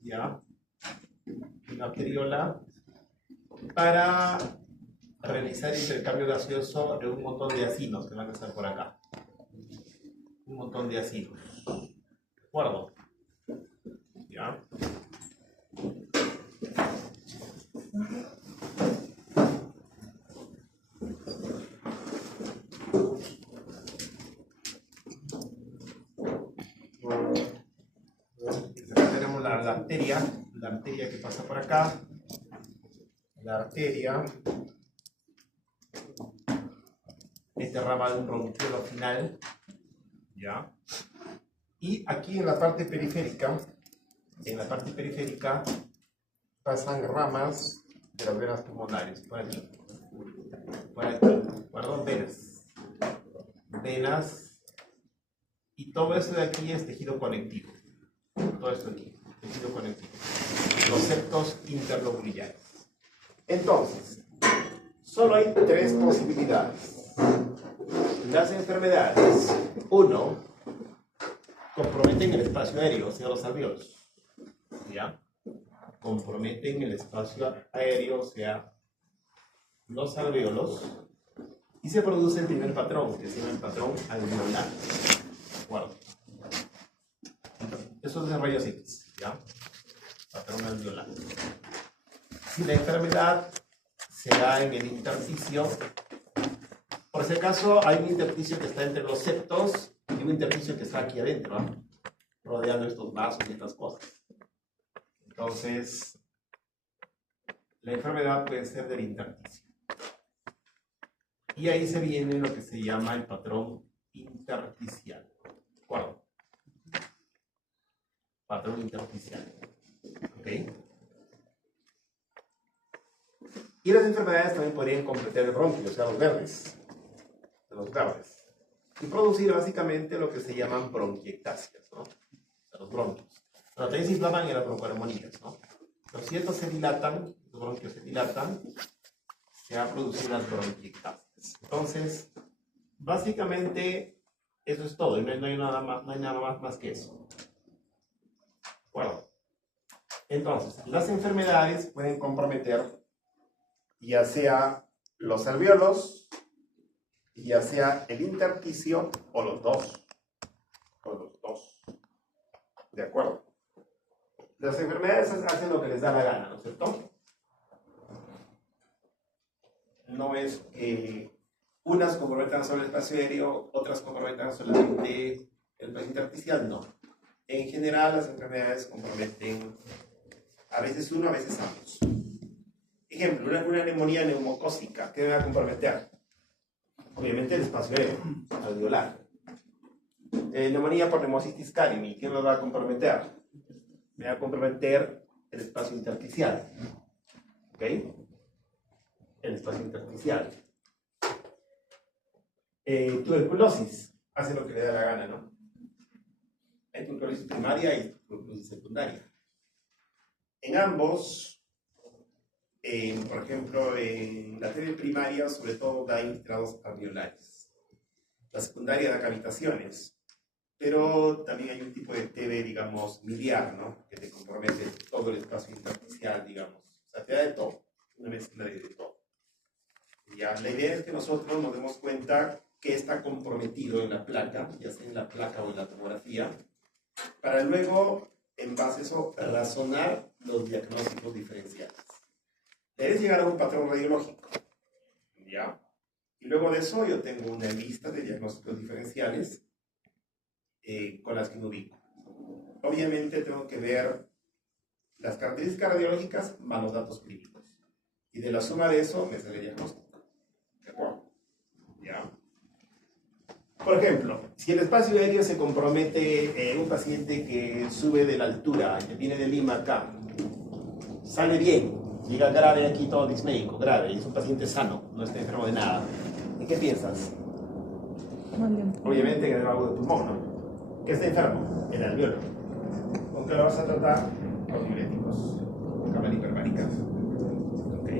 ¿ya? Una arteriola para realizar intercambio gaseoso de un montón de acinos que van a estar por acá. Un montón de acinos. ¿De acuerdo? ¿Ya? Acá tenemos la arteria que pasa por acá. La arteria es derrama de un bronquiolo final, ¿ya? Y aquí en la parte periférica pasan ramas de las venas pulmonares, por aquí, perdón, venas, y todo eso de aquí es tejido conectivo, todo esto aquí, tejido conectivo, los septos interlobulares. Entonces, solo hay tres posibilidades. Las enfermedades, uno, comprometen el espacio aéreo, o sea, los alvéolos, ¿ya? Comprometen el espacio aéreo, o sea, los alvéolos, y se produce el primer patrón, que se llama el patrón alveolar. ¿De acuerdo? Eso es de rayos X, ¿ya? Patrón alveolar. Si la enfermedad se da en el intersticio, por si acaso hay un intersticio que está entre los septos y un intersticio que está aquí adentro, ¿no? Rodeando estos vasos y estas cosas. Entonces, la enfermedad puede ser del intersticio. Y ahí se viene lo que se llama el patrón intersticial. ¿De acuerdo? Patrón intersticial. ¿Ok? Y las enfermedades también podrían completar el bronquio, o sea, los verdes. Y producir básicamente lo que se llaman bronquiectasias, ¿no? O sea, los bronquios. Pero también se inflaman en las broncoarmonías, ¿no? Pero si estos se dilatan, los bronquios se dilatan, se van a producir las bronquiectasias. Entonces, básicamente, eso es todo. Y no hay nada más que eso. Bueno, entonces, las enfermedades pueden comprometer ya sea los alvéolos, ya sea el intersticio o los dos. ¿De acuerdo? Las enfermedades hacen lo que les da la gana, ¿no es cierto? No es que unas comprometan solo el espacio aéreo, otras comprometan solamente el espacio intersticial, no. En general, las enfermedades comprometen a veces uno, a veces ambos. Ejemplo, una neumonía neumocócica, ¿qué me va a comprometer? Obviamente el espacio aéreo, alveolar. Neumonía por neumocitis carini, ¿qué me va a comprometer? Me va a comprometer el espacio intersticial. ¿Ok? El espacio intersticial. Tuberculosis, hace lo que le da la gana, ¿no? Hay tuberculosis primaria y tuberculosis secundaria. En ambos, por ejemplo, en la TB primaria, sobre todo da infiltrados alveolares. La secundaria da cavitaciones. Pero también hay un tipo de TB, digamos, miliar, ¿no? Que te compromete todo el espacio intersticial, digamos. O sea, te da de todo, una mezcla de todo. Ya, la idea es que nosotros nos demos cuenta que está comprometido en la placa, ya sea en la placa o en la tomografía, para luego, en base a eso, razonar los diagnósticos diferenciales. Debes llegar a un patrón radiológico, ¿ya? Y luego de eso yo tengo una lista de diagnósticos diferenciales con las que me ubico. Obviamente tengo que ver las características radiológicas más los datos clínicos. Y de la suma de eso me sale el diagnóstico. ¿De acuerdo? ¿Ya? Por ejemplo, si el espacio aéreo se compromete en un paciente que sube de la altura, que viene de Lima acá, sale bien, llega grave aquí todo disméico, grave, y es un paciente sano, no está enfermo de nada. ¿En qué piensas? Obviamente que es algo de pulmón, ¿no? ¿Qué está enfermo? El alveolo. ¿Con qué lo vas a tratar? Con diuréticos, con cámara hiperbárica. ¿Ok?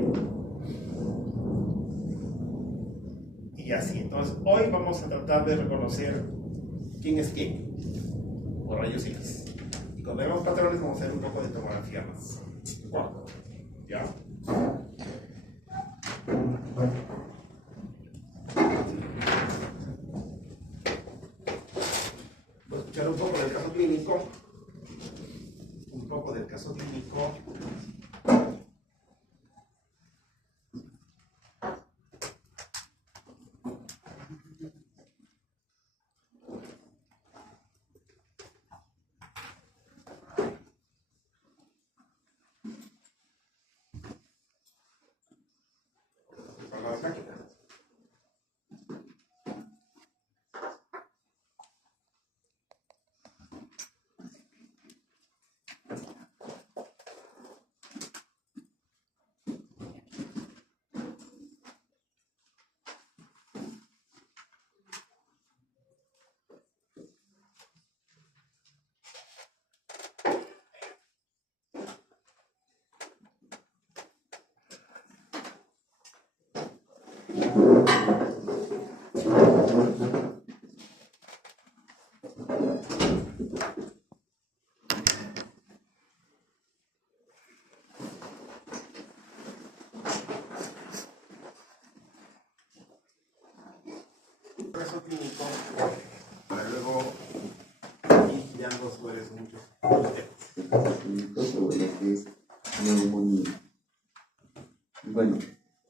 Y así, entonces, hoy vamos a tratar de reconocer quién es quién, por rayos X. Y Donde vemos patrones vamos a hacer un poco de tomografía más. ¿Ya? Voy a escuchar un poco del caso clínico. Un poco del caso clínico. Para la máquina. Caso clínico para luego ir girando sobre muchos temas. Sobre lo que es neumonía. Bueno,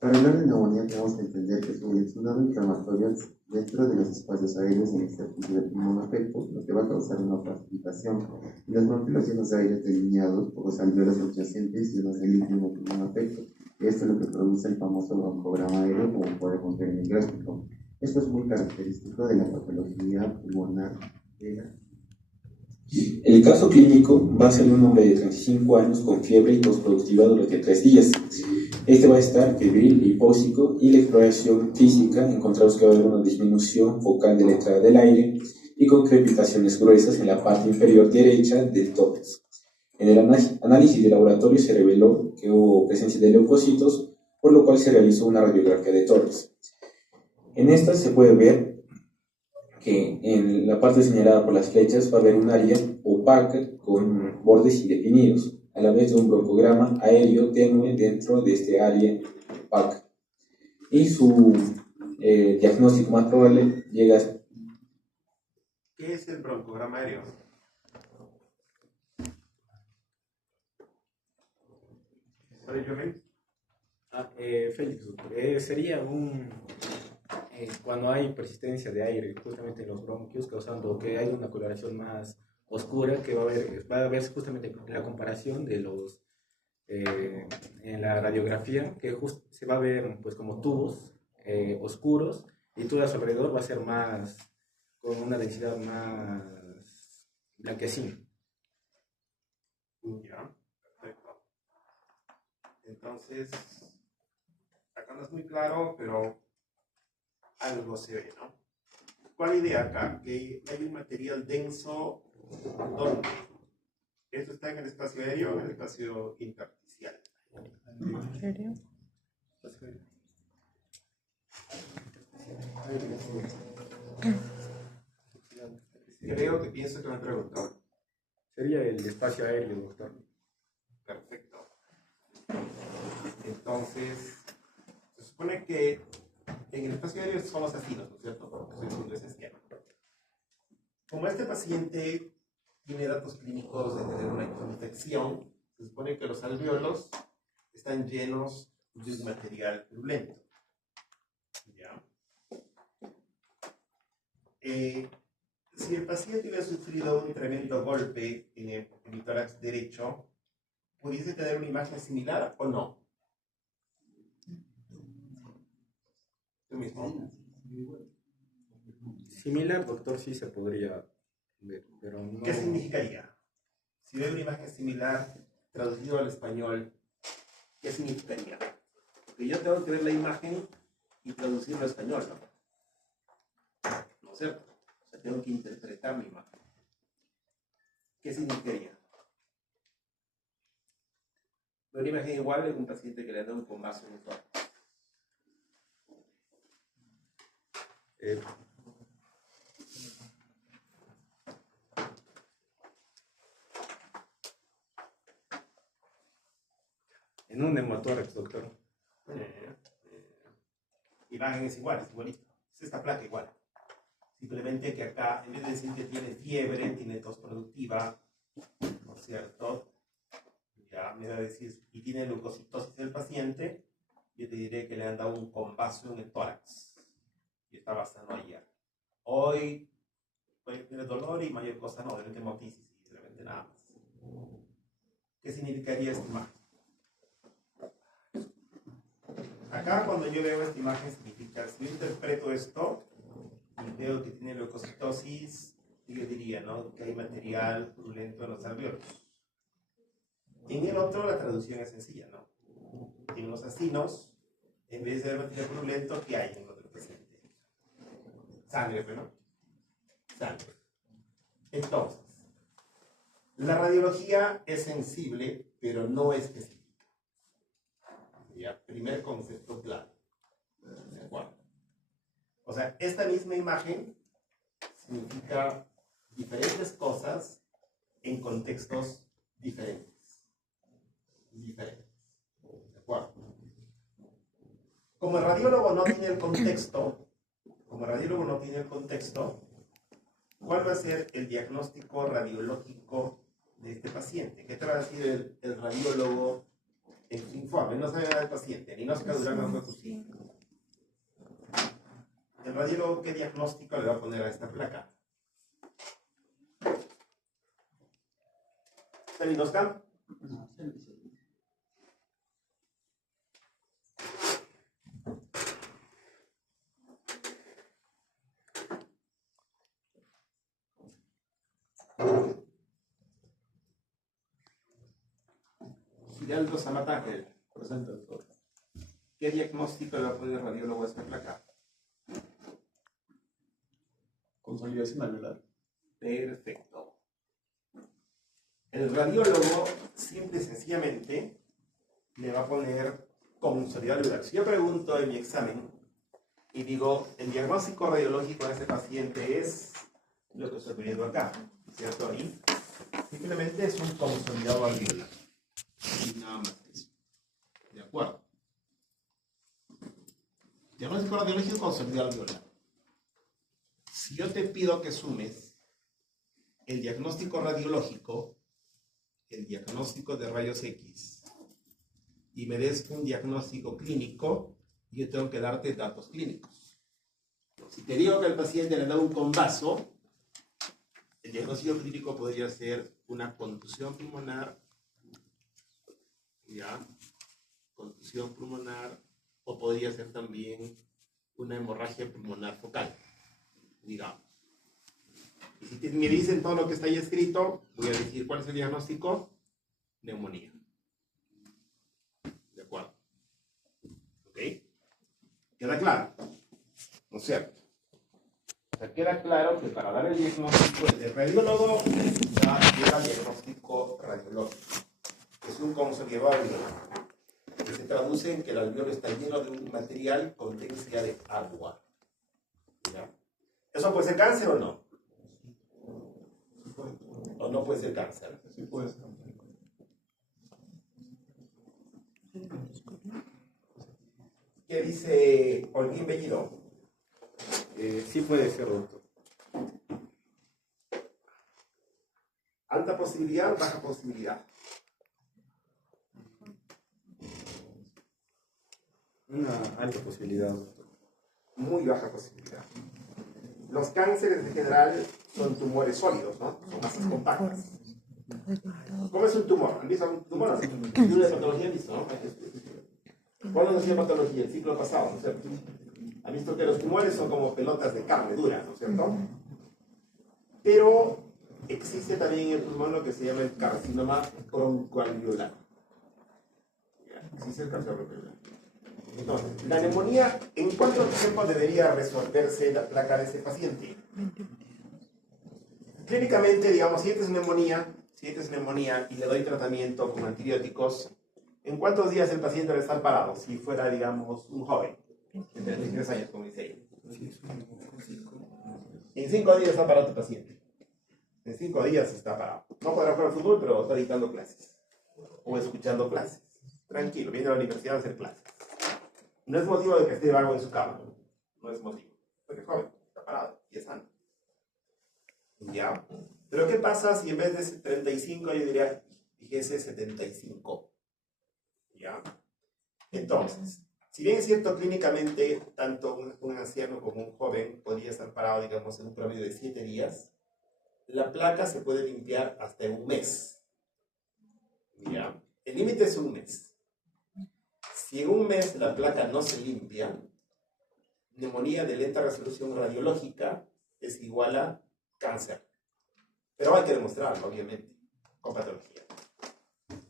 para hablar de neumonía tenemos que entender que es un exudado inflamatorio dentro de los espacios aéreos en el circuito del pulmón afecto, lo que va a causar una facilitación y los bronquiolos llenos de aire delineados por los alveolos subyacentes llenos de líquido en el pulmón afecto. Esto es lo que produce el famoso broncograma aéreo, como podemos ver en el gráfico. Esto es muy característico de la patología pulmonar de la. El caso clínico va a ser de un hombre de 35 años con fiebre y tos productiva durante 3 días. Este va a estar febril, hipóxico y la exploración física encontramos que va a haber una disminución focal de la entrada del aire y con crepitaciones gruesas en la parte inferior derecha del tórax. En el análisis de laboratorio se reveló que hubo presencia de leucocitos, por lo cual se realizó una radiografía de tórax. En esta se puede ver que en la parte señalada por las flechas va a haber un área opaca con bordes indefinidos, a la vez de un broncograma aéreo tenue dentro de este área opaca. Y su diagnóstico más probable llega a... ¿Qué es el broncograma aéreo? ¿Sabes, Joven? Félix, sería cuando hay persistencia de aire justamente en los bronquios, causando que hay una coloración más oscura, que va a haber justamente la comparación de los en la radiografía, que se va a ver pues como tubos oscuros, y todo a su alrededor va a ser más, con una densidad más blanquecina. Ya, perfecto. Entonces, acá no es muy claro, pero algo se ve, ¿no? ¿Cuál idea acá? Que hay un material denso, ¿dónde? Esto está en el espacio aéreo o en el espacio intersticial. ¿Aéreo? Creo que pienso que me preguntó. Sería el espacio aéreo, doctor. Perfecto. Entonces, se supone que en el espacio aéreo son los ácidos, ¿no es cierto? Porque soy punto esencial. Como este paciente tiene datos clínicos de tener una infección, se supone que los alveolos están llenos de un material purulento. ¿Ya? Si el paciente hubiera sufrido un tremendo golpe en el tórax derecho, ¿pudiese tener una imagen similar o no? ¿Tú mismo? Similar, doctor, sí se podría ver, pero no... ¿Qué significaría? Si veo una imagen similar, traducido al español, ¿qué significaría? Porque yo tengo que ver la imagen y traducirlo al español, ¿no? ¿No es cierto? O sea, tengo que interpretar mi imagen. ¿Qué significaría? Una imagen igual de un paciente que le da un comazo en el tórax. En un neumotórax, doctor. Imagen es igual, es igualito. Es esta placa igual. Simplemente que acá, en vez de decir que tiene fiebre, tiene tos productiva, ¿no es cierto? Ya me va a decir, y tiene leucocitosis del paciente, yo te diré que le han dado un convaso en el tórax. Y estaba sano ayer. Hoy puede tener dolor y mayor cosa no, de repente hemotisis y de repente nada más. ¿Qué significaría esta imagen? Acá cuando yo veo esta imagen significa, si yo interpreto esto y veo que tiene leucocitosis, yo diría, ¿no?, que hay material purulento en los alvéolos. En el otro la traducción es sencilla, ¿no? En los acinos, en vez de material purulento, ¿qué hay en el otro paciente? Sangre, ¿no? Sangre. Entonces, la radiología es sensible, pero no específica. Ya, primer concepto claro. ¿De acuerdo? O sea, esta misma imagen significa diferentes cosas en contextos diferentes. ¿De acuerdo? Como el radiólogo no tiene el contexto, ¿cuál va a ser el diagnóstico radiológico de este paciente? ¿Qué te va a decir el radiólogo en su informe? No sabe nada del paciente, ni no sabe durar más recursivo. El radiólogo, ¿qué diagnóstico le va a poner a esta placa? ¿Salinoscan? Giraldo Samatagel, presente, doctor. ¿Qué diagnóstico le va a poner el radiólogo a esta placa? Consolidación alveolar. Perfecto. El radiólogo simple y sencillamente le va a poner consolidación alveolar. Si yo pregunto en mi examen y digo, el diagnóstico radiológico de este paciente es lo que estoy poniendo acá, ¿cierto? Ahí simplemente es un consolidado alveolar. Y nada más que eso. ¿De acuerdo? Diagnóstico radiológico consolidado alveolar. Si yo te pido que sumes el diagnóstico radiológico, el diagnóstico de rayos X, y me des un diagnóstico clínico, yo tengo que darte datos clínicos. Si te digo que al paciente le da un convaso, el diagnóstico clínico podría ser una contusión pulmonar, ¿ya? Contusión pulmonar, o podría ser también una hemorragia pulmonar focal, digamos. Y si me dicen todo lo que está ahí escrito, voy a decir, ¿cuál es el diagnóstico? Neumonía. ¿De acuerdo? ¿Ok? ¿Queda claro? ¿No es cierto? O sea, queda claro que para dar el diagnóstico, el de radiólogo ya lleva el diagnóstico radiológico. Es un consolidado alveolar, que se traduce en que el alveolo está lleno de un material con densidad de agua. ¿Ya? ¿Eso puede ser cáncer o no? ¿O no puede ser cáncer? Sí puede ser. ¿Qué dice Holguín Bellido? Sí puede ser, doctor. ¿Alta posibilidad o baja posibilidad? Una alta posibilidad, doctor. Muy baja posibilidad. Los cánceres en general son tumores sólidos, ¿no? Son masas compactas. ¿Cómo es un tumor? ¿Han visto un tumor? ¿Una patología han visto, no? ¿Cuándo nació patología? El ciclo pasado, ¿no es cierto? Han visto que los tumores son como pelotas de carne dura, ¿no es cierto? Pero existe también en el pulmón lo que se llama el carcinoma broncoalveolar. Existe el carcinoma broncoalveolar. Entonces, la neumonía, ¿en cuánto tiempo debería resolverse la placa de ese paciente? Clínicamente, digamos, si es neumonía y le doy tratamiento con antibióticos, ¿en cuántos días el paciente debe estar parado? Si fuera, digamos, un joven, de 33 años, como dice ella. En 5 días está parado tu paciente. En 5 días está parado. No podrá jugar al fútbol, pero está dictando clases. O escuchando clases. tranquilo, viene a la universidad a hacer clases. No es motivo de que esté vago en su cama, no es motivo, porque es joven, está parado y es sano. ¿Ya? Pero ¿qué pasa si en vez de 35 yo diría, dijese 75? ¿Ya? Entonces, si bien es cierto clínicamente, tanto un anciano como un joven podría estar parado, digamos, en un promedio de 7 días, la placa se puede limpiar hasta en un mes. ¿Ya? El límite es un mes. Si en un mes la placa no se limpia, neumonía de lenta resolución radiológica es igual a cáncer. Pero hay que demostrarlo, obviamente, con patología.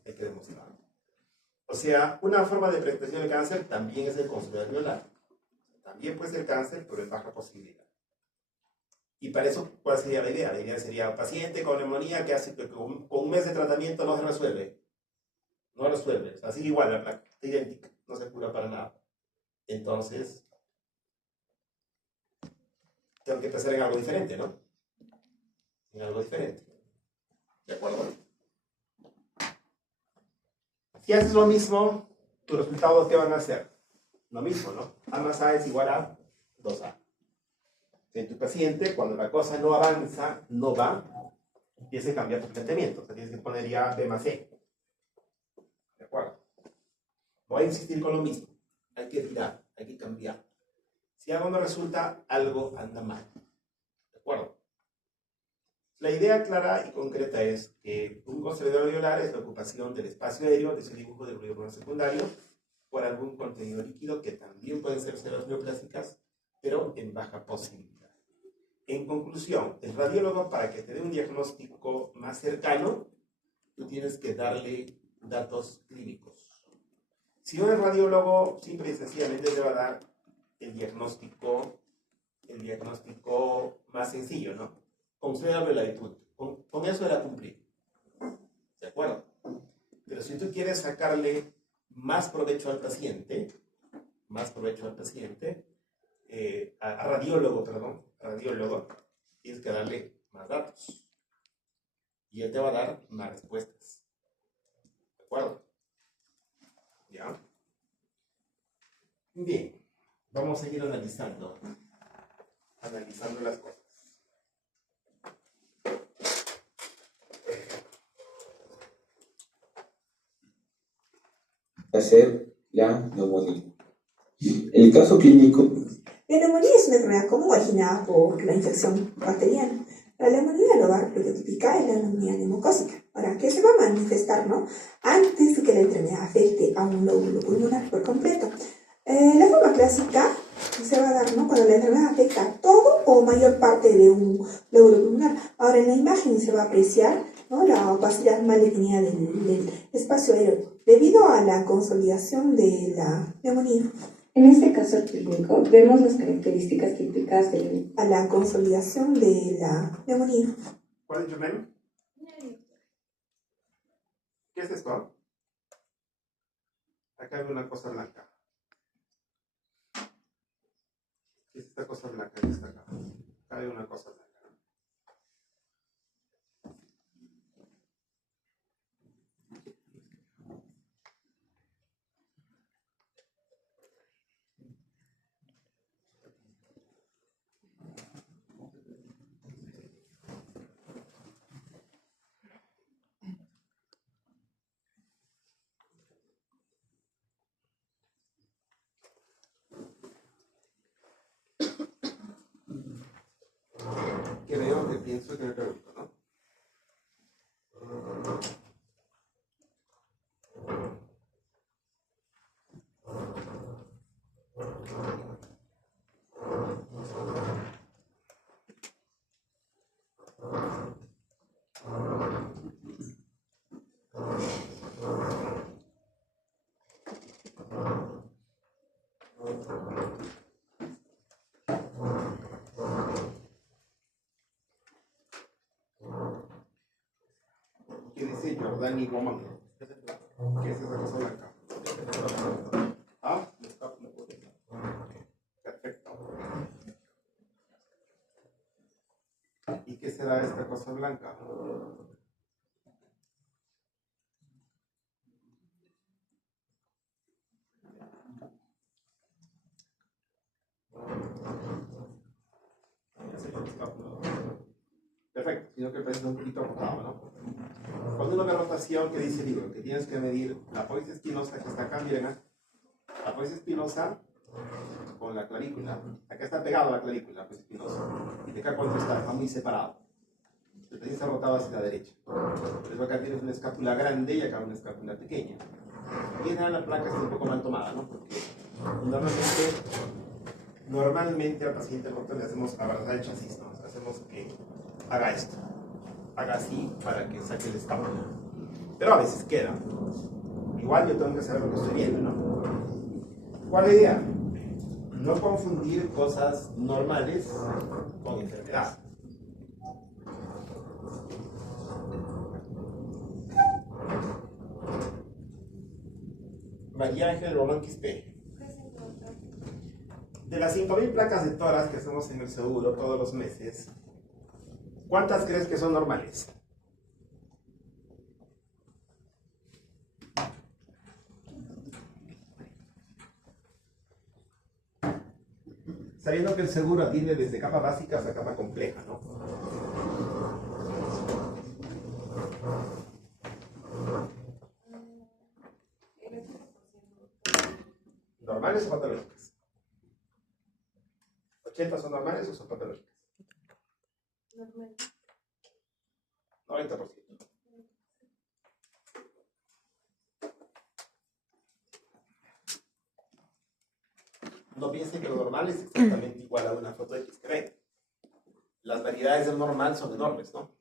Hay que demostrarlo. O sea, una forma de presentación de cáncer también es el consolidar alveolar. También puede ser cáncer, pero en baja posibilidad. Y para eso, ¿cuál sería la idea? La idea sería, paciente con neumonía que hace que con un mes de tratamiento no se resuelve. No resuelve. O sea, sigue igual la placa, está idéntica, no se cura para nada. Entonces, tengo que pensar en algo diferente, ¿no? En algo diferente. ¿De acuerdo? Si haces lo mismo, tus resultados, ¿qué van a ser? Lo mismo, ¿no? A más A es igual a 2A. En tu paciente, cuando la cosa no avanza, no va, tienes que cambiar tu planteamiento. O sea, tienes que poner ya B más C. ¿De acuerdo? Voy a insistir con lo mismo. Hay que virar, hay que cambiar. Si algo no resulta, algo anda mal. ¿De acuerdo? La idea clara y concreta es que un consolidador alveolar es la ocupación del espacio aéreo de ese dibujo del ruido pulmonar secundario por algún contenido líquido que también pueden ser células neoplásicas, pero en baja posibilidad. En conclusión, el radiólogo, para que te dé un diagnóstico más cercano, tú tienes que darle datos clínicos. Si no eres radiólogo, simple y sencillamente te va a dar el diagnóstico más sencillo, ¿no? Consolidador de latitud. Con eso era cumplir. ¿De acuerdo? Pero si tú quieres sacarle más provecho al paciente, a radiólogo, tienes que darle más datos. Y él te va a dar más respuestas. ¿De acuerdo? ¿Ya? Bien. Vamos a seguir analizando las cosas. Hacer la neumonía. El caso clínico. La neumonía es una enfermedad común originada por la infección bacteriana. La neumonía lobar prototípica es la neumonía neumocócica. Ahora, ¿qué se va a manifestar, no? Antes de que la enfermedad afecte a un lóbulo pulmonar por completo. La forma clásica se va a dar, ¿no? Cuando la enfermedad afecta a todo o mayor parte de un lóbulo pulmonar. Ahora, en la imagen se va a apreciar, ¿no?, la opacidad mal definida del espacio aéreo debido a la consolidación de la neumonía. En este caso clínico, vemos las características típicas de la consolidación de la neumonía. ¿Cuál es tu nombre? ¿Qué es esto? Acá hay una cosa blanca. ¿Qué es esta cosa blanca que está acá? Acá hay una cosa blanca. Que veo, que pienso, que me pregunto, ¿no? ¿Qué dice Jordani Román? ¿Qué es esa cosa blanca? ¿Ah? Perfecto. ¿Y qué será esta cosa blanca? recto, sino que el paciente está un poquito rotado, ¿no? Cuando uno ve rotación, ¿qué dice el libro? Que tienes que medir la apófisis espinosa que está acá, miren, la apófisis espinosa con la clavícula. Acá está pegado a la clavícula, la apófisis espinosa. Y de acá cuando está muy separado. El paciente está rotado hacia la derecha. Por eso acá tienes una escápula grande y acá una escápula pequeña. Y en general la placa está un poco mal tomada, ¿no? Porque normalmente al paciente nosotros le hacemos abrazar el chasis, ¿no? Hacemos que haga esto, haga así para que saque el escápula. Pero a veces queda. Igual yo tengo que saber lo que estoy viendo, ¿no? ¿Cuál es la idea? No confundir cosas normales con enfermedad. María Ángel Rolón Quispe. De las 5.000 placas de toras que hacemos en el seguro todos los meses, ¿cuántas crees que son normales? Sabiendo que el seguro atiende desde capa básica hasta capa compleja, ¿no? ¿Normales o patológicas? ¿80 son normales o son patológicas? Normales. 90%. No piensen que lo normal es exactamente igual a una foto X que ven. Las variedades del normal son enormes, ¿no?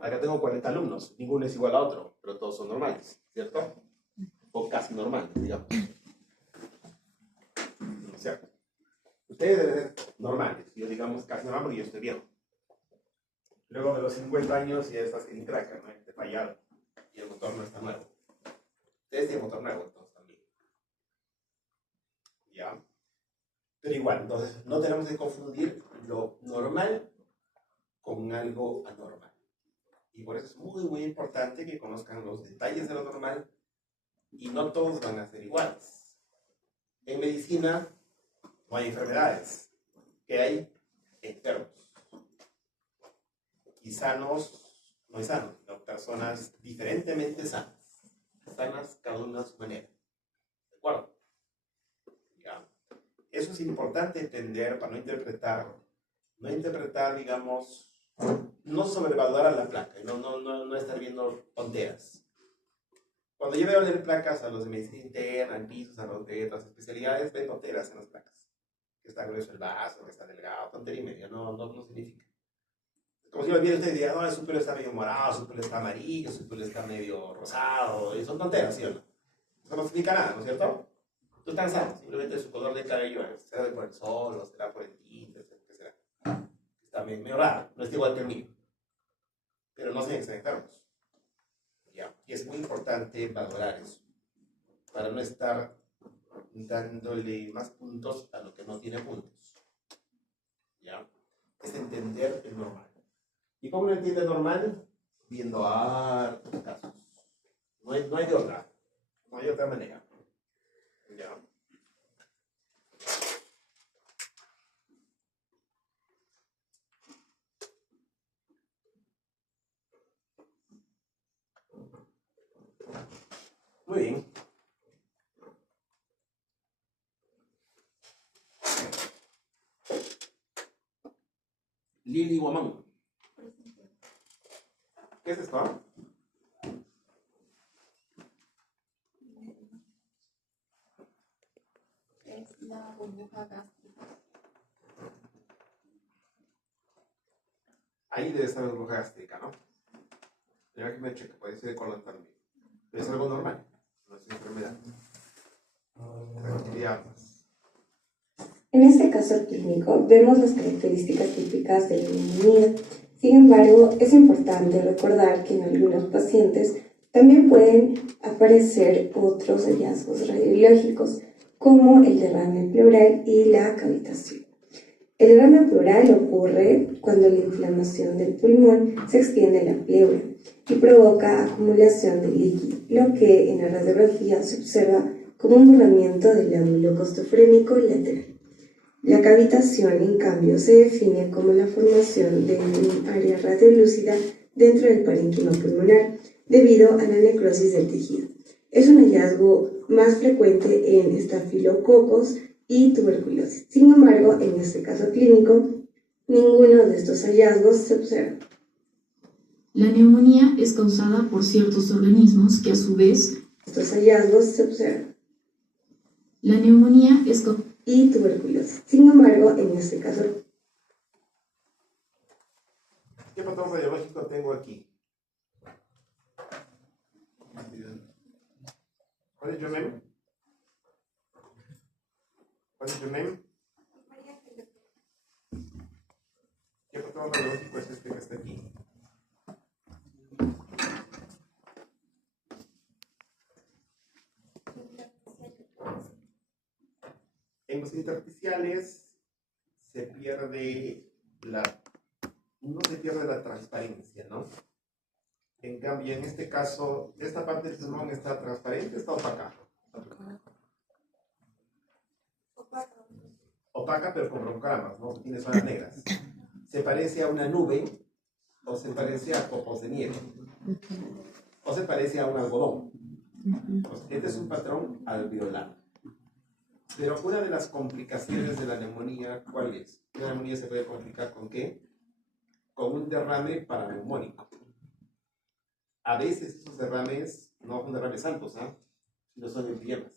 Acá tengo 40 alumnos, ninguno es igual a otro, pero todos son normales, ¿cierto? O casi normales, digamos. ¿No es cierto? Ustedes deben ser normales, yo digamos casi normal porque yo estoy viejo. Luego de los 50 años ya estás en cracker, ¿no? Te fallaron y el motor no está nuevo. Ustedes tienen motor nuevo, entonces también. ¿Ya? Pero igual, entonces no tenemos que confundir lo normal con algo anormal. Y por eso es muy, muy importante que conozcan los detalles de lo normal y no todos van a ser iguales. En medicina no hay enfermedades, ¿qué hay? Enfermos. Y sanos, no hay sanos, sino personas diferentemente sanas. Sanas cada una a su manera. ¿De acuerdo? ¿Ya? Eso es importante entender para no interpretar, digamos, no sobrevaluar a la placa, no estar viendo tonteras. Cuando yo veo leer placas a los de medicina interna, en pisos, a los de otras especialidades, ven tonteras en las placas. Que está grueso el vaso, que está delgado, tontería y media, no significa. Como si lo viera usted y diga, no, su pelo está medio morado, su pelo está amarillo, su pelo está medio rosado, y son tonteras, ¿sí o no? Eso no significa nada, ¿no es cierto? Tú estás sano, simplemente su color de cabello será por el sol, o será por el tinte, ¿qué será? Está medio raro, no está igual que el mío. Pero no se están enfermos. ¿Ya? Y es muy importante valorar eso, para no estar dándole más puntos a lo que no tiene puntos. ¿Ya? Es entender el normal. ¿Y cómo lo entiende el normal? Viendo hartos casos. No hay de otra. No hay otra manera. ¿Ya? Muy bien. Lili Guamán. ¿Qué es esto? Es la burbuja gástrica. Ahí debe estar la burbuja gástrica, ¿no? Mira que me checa, puede ser de colon también. Pero es algo normal, no es enfermedad. Tranquilidad. En este caso clínico vemos las características típicas de la neumonía. Sin embargo, es importante recordar que en algunos pacientes también pueden aparecer otros hallazgos radiológicos, como el derrame pleural y la cavitación. El derrame pleural ocurre cuando la inflamación del pulmón se extiende a la pleura y provoca acumulación de líquido, lo que en la radiografía se observa como un borramiento del lóbulo costofrénico lateral. La cavitación, en cambio, se define como la formación de un área radiolúcida dentro del parénquima pulmonar debido a la necrosis del tejido. Es un hallazgo más frecuente en estafilococos y tuberculosis. Sin embargo, en este caso clínico, ninguno de estos hallazgos se observa. La neumonía es causada por ciertos organismos que a su vez Estos hallazgos se observan. la neumonía es Y tuberculosis. Sin embargo, en este caso, ¿Qué patrón radiológico tengo aquí? ¿Cuál es your name? ¿Cuál es your name? ¿Qué patrón radiológico es este que está aquí? En los intersticiales se pierde no se pierde la transparencia, ¿no? En cambio, en este caso, esta parte del pulmón está transparente, está opaca. Opaca, pero con broncogramas, ¿no? Tiene zonas negras. Se parece a una nube, o se parece a copos de nieve, o se parece a un algodón. Pues, este es un patrón alveolar. Pero una de las complicaciones de la neumonía, ¿cuál es? La neumonía se puede complicar ¿con qué? Con un derrame paraneumónico. A veces estos derrames no son derrames altos, sino son empiemas.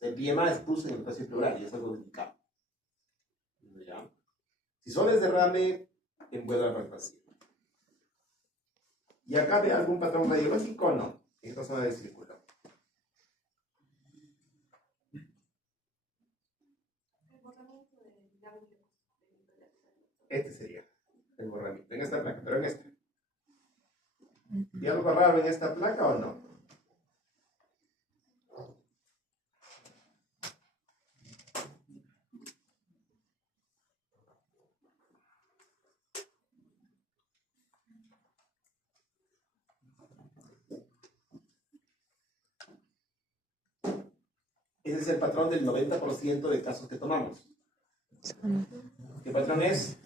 El empiema es pus en el espacio pleural y es algo delicado. ¿Ya? Si solo es derrame, envuelve al paciente. ¿Y acá ve algún patrón radiológico o no? En esta zona del círculo. Este sería el borramiento, en esta placa, pero en esta. ¿Y algo raro en esta placa o no? Ese es el patrón del 90% de casos que tomamos. ¿Qué patrón es?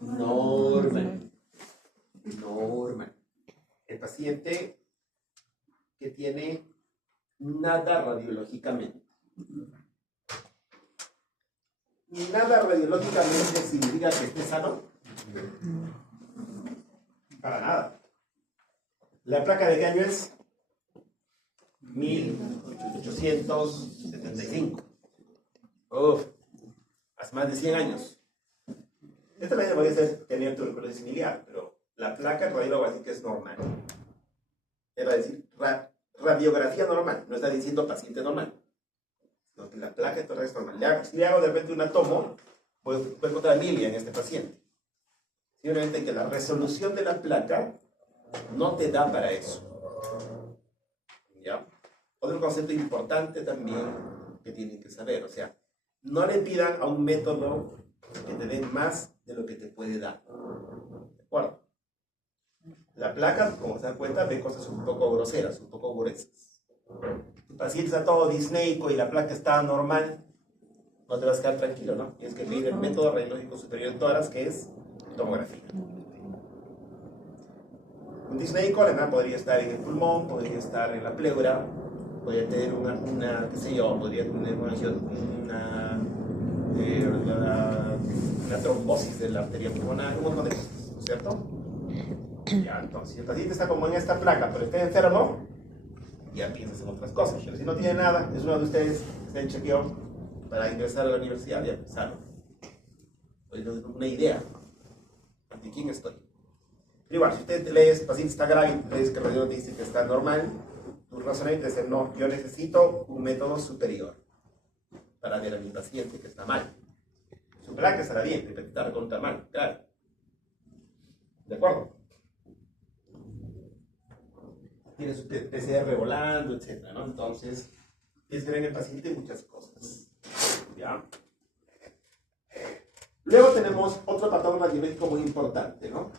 Normal. Normal. El paciente que tiene nada radiológicamente. Nada radiológicamente significa que esté sano. Para nada. ¿La placa de qué año es? 1875. Uf, hace más de 100 años. Esta placa podría tener tuberculosis miliar, pero la placa el radiólogo va a decir que es normal. Él va a decir radiografía normal, no está diciendo paciente normal. Sino que la placa es normal. Si le hago de repente una tomo, puedo encontrar milia en este paciente. Simplemente que la resolución de la placa no te da para eso. ¿Ya? Otro concepto importante también que tienen que saber, o sea, no le pidan a un método que te dé más de lo que te puede dar. ¿De acuerdo? La placa, como se dan cuenta, ve cosas un poco groseras, un poco gruesas. El paciente está todo disneico y la placa está normal, no te vas a quedar tranquilo, ¿no? Tienes que pedir el método radiológico superior en tórax, que es tomografía. Un disneico, la nada podría estar en el pulmón, podría estar en la pleura, podría tener una qué sé yo, podría tener una trombosis de la arteria pulmonar, un montón de cosas, ¿no es cierto? Ya, entonces, si el paciente está como en esta placa, pero está enfermo, ya piensas en otras cosas. Pero si no tiene nada, es uno de ustedes que está en chequeo para ingresar a la universidad, ya pensaron. Pues una idea ante quién estoy. Pero igual, si usted lees, el paciente está grave, lees que el radiólogo te dice que está normal, tu razonamiento es decir, no, yo necesito un método superior para ver a mi paciente que está mal. Su placa estará bien, pero está recontra mal, claro. ¿De acuerdo? Tiene su PCR volando, etc., ¿no? Entonces, es ver en el paciente muchas cosas. ¿Ya? Luego tenemos otro patrón radiológico muy importante, ¿no?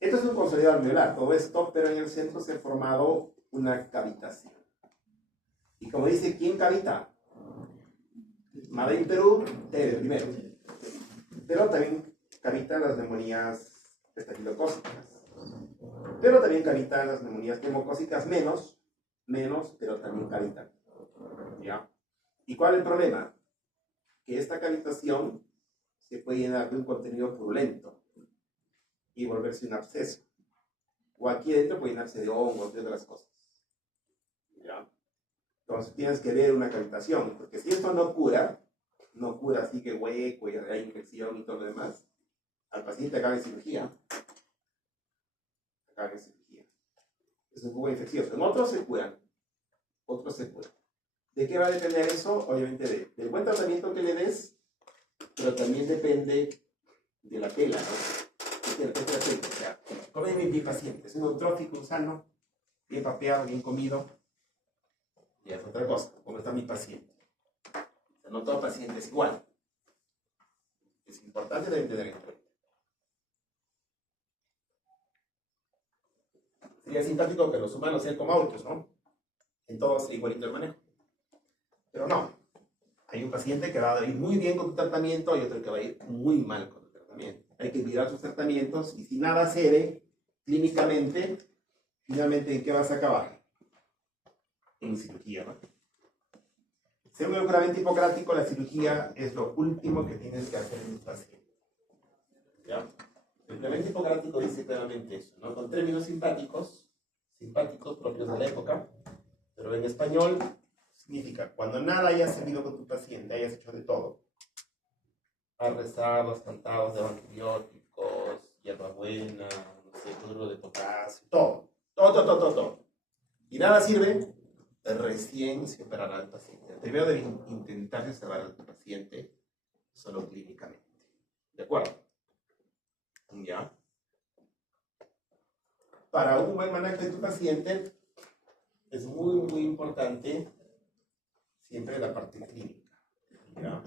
Esto es un consolidado alveolar, todo esto, pero en el centro se ha formado una cavitación. Y como dice, ¿quién cavita? Made in Perú, TB primero. Pero también cavitan las neumonías estafilocócicas. Pero también cavitan las neumonías neumocócicas menos, pero también cavitan. ¿Ya? ¿Y cuál es el problema? Que esta cavitación se puede llenar de un contenido purulento y volverse un absceso. O aquí adentro puede llenarse de hongos, de otras cosas. ¿Ya? Entonces tienes que ver una cavitación, porque si esto no cura así que hueco y hay infección y todo lo demás, al paciente acaba en cirugía. Es un poco infeccioso. En otros se curan. ¿De qué va a depender eso? Obviamente del buen tratamiento que le des, pero también depende de la tela, ¿no? De la tela, o sea, come mi paciente, es un eutrófico, un sano, bien papeado, bien comido, y es otra cosa, como está mi paciente. O sea, no todo paciente es igual. Es importante también tener en cuenta. Sería simpático que los humanos sean como autos, ¿no? En todos igualito el manejo. Pero no. Hay un paciente que va a ir muy bien con tu tratamiento y otro que va a ir muy mal con tu tratamiento. Hay que mirar sus tratamientos y si nada se ve clínicamente, finalmente ¿en qué vas a acabar? En cirugía, ¿no? Según el juramento hipocrático, la cirugía es lo último que tienes que hacer en un paciente. ¿Ya? El juramento hipocrático dice claramente eso, ¿no? Con términos simpáticos propios de la época, pero en español significa, cuando nada hayas servido con tu paciente, hayas hecho de todo, has rezado, has cantado de antibióticos, hierbabuena, no sé, cloruro de potasio, todo, y nada sirve, recién se operará al paciente. Primero debe intentarse salvar al paciente solo clínicamente. ¿De acuerdo? ¿Ya? Para un buen manejo de tu paciente es muy importante siempre la parte clínica. ¿Ya?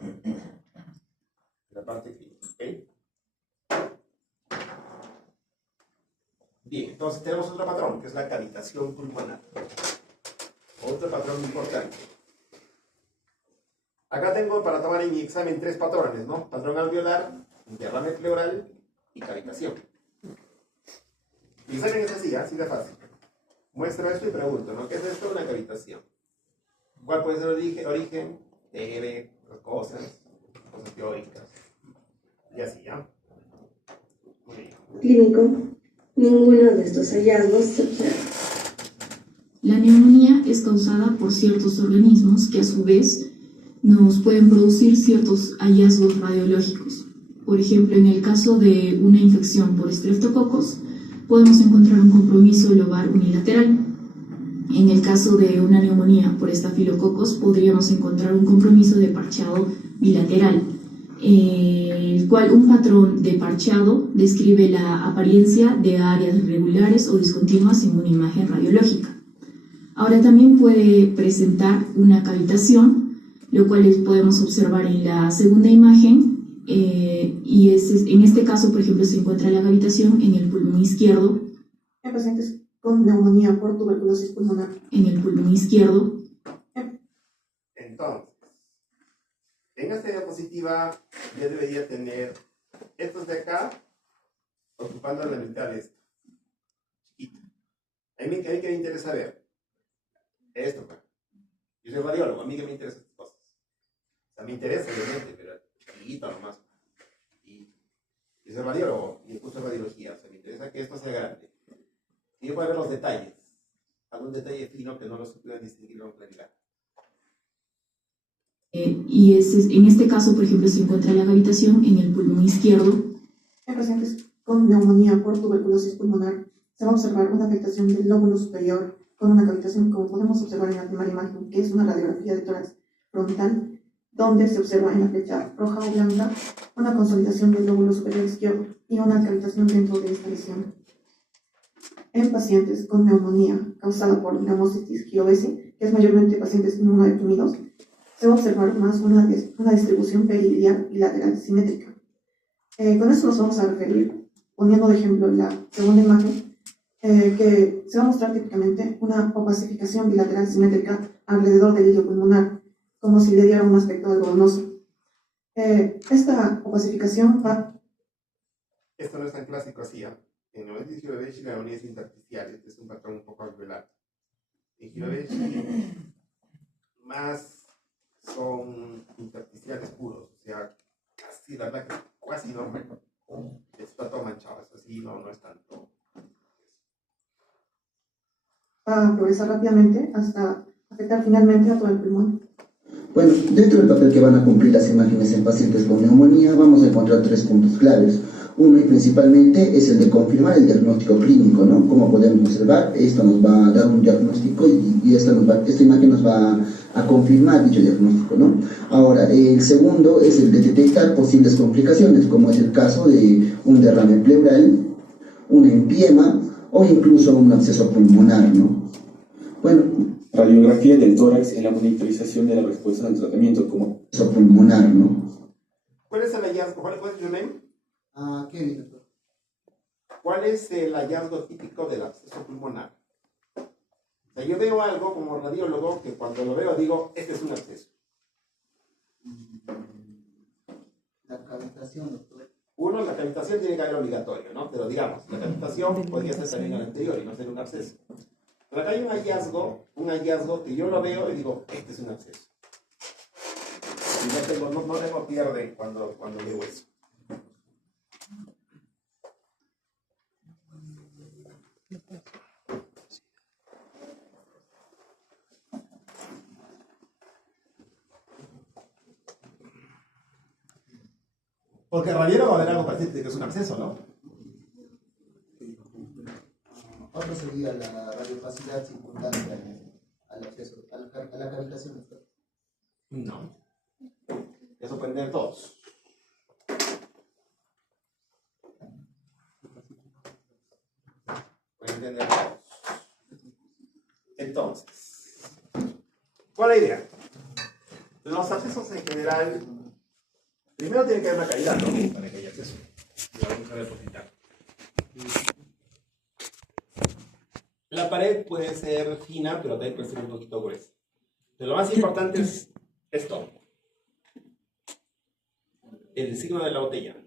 La parte clínica, ¿ok? Bien, entonces tenemos otro patrón, que es la cavitación pulmonar. Otro patrón importante. Acá tengo para tomar en mi examen 3 patrones, ¿no? Patrón alveolar, derrame pleural y cavitación. Mi examen es así de fácil. Muestra esto y pregunto, ¿no? ¿Qué es esto? Una cavitación. ¿Cuál puede ser el origen? TB, cosas teóricas. Y así, ¿ya? Muy bien. Clínico. Ninguno de estos hallazgos se observa. La neumonía es causada por ciertos organismos que a su vez nos pueden producir ciertos hallazgos radiológicos. Por ejemplo, en el caso de una infección por estreptococos, podemos encontrar un compromiso lobar unilateral. En el caso de una neumonía por estafilococos, podríamos encontrar un compromiso de parchado bilateral, el cual un patrón de parchado describe la apariencia de áreas irregulares o discontinuas en una imagen radiológica. Ahora también puede presentar una cavitación, lo cual podemos observar en la segunda imagen, y en este caso, por ejemplo, se encuentra la cavitación en el pulmón izquierdo. En pacientes con neumonía por tuberculosis pulmonar. En el pulmón izquierdo. Entonces, en esta diapositiva ya debería tener estos de acá ocupando la mitad de esto. Chiquito. A mí que me interesa ver esto, pues. Yo soy radiólogo, a mí que me interesan estas cosas. O sea, me interesa, obviamente, pero chiquito nomás. Y yo soy radiólogo y curso radiología, o sea, me interesa que esto sea grande. Y yo puedo ver los detalles, algún detalle fino que no lo supieran distinguir con claridad. Y en este caso, por ejemplo, se encuentra la cavitación en el pulmón izquierdo. En pacientes con neumonía por tuberculosis pulmonar se va a observar una afectación del lóbulo superior con una cavitación, como podemos observar en la primera imagen, que es una radiografía de tórax frontal, donde se observa en la flecha roja o blanca una consolidación del lóbulo superior izquierdo y una cavitación dentro de esta lesión. En pacientes con neumonía causada por neumocitis giovesi, que es mayormente pacientes inmunodeprimidos, se va a observar más una distribución periliar y lateral simétrica. Con esto nos vamos a referir, poniendo de ejemplo la segunda imagen, que se va a mostrar típicamente una opacificación bilateral simétrica alrededor del hilio pulmonar, como si le diera un aspecto algodonoso. Esta clasificación va... Esto no es tan clásico así, ¿ah? En Girovechi la neumonía es intersticial, este es un patrón un poco alveolar. En Girovechi más son intersticiales puros, o sea, casi la verdad que casi normal. Está todo manchado, eso sí, no es tanto. va a progresar rápidamente hasta afectar finalmente a todo el pulmón. Bueno, dentro del papel que van a cumplir las imágenes en pacientes con neumonía, vamos a encontrar 3 puntos claves. Uno y principalmente es el de confirmar el diagnóstico clínico, ¿no? Como podemos observar, esto nos va a dar un diagnóstico y esta imagen nos va a confirmar dicho diagnóstico, ¿no? Ahora, el segundo es el de detectar posibles complicaciones, como es el caso de un derrame pleural, un empiema o incluso un absceso pulmonar, ¿no? Bueno, Radiografía del tórax en la monitorización de la respuesta al tratamiento como absceso pulmonar, ¿no? ¿Cuál es el hallazgo? ¿Cuál es tu nombre? Kevin, doctor. ¿Cuál es el hallazgo típico del absceso pulmonar? O sea, yo veo algo como radiólogo que cuando lo veo digo, este es un absceso. La cavitación, doctor. Uno, la cavitación tiene que haber obligatorio, ¿no? Pero digamos, la cavitación podría ser también al anterior y no ser un absceso. Pero acá hay un hallazgo que yo lo veo y digo, este es un absceso. Y no tengo pierde cuando veo eso. Porque el radiólogo va a ver algo paciente que es un absceso, ¿no? Otro sería la radiofacial circundante al acceso, a la cavitación. No. Eso pueden tener todos. Pueden tener todos. Entonces, ¿cuál es la idea? Los accesos en general, primero tiene que haber una cavidad, ¿no? Para que haya acceso. Y vamos a depositar. La pared puede ser fina, pero también puede ser un poquito gruesa. Pero lo más importante es esto. El signo de la botella.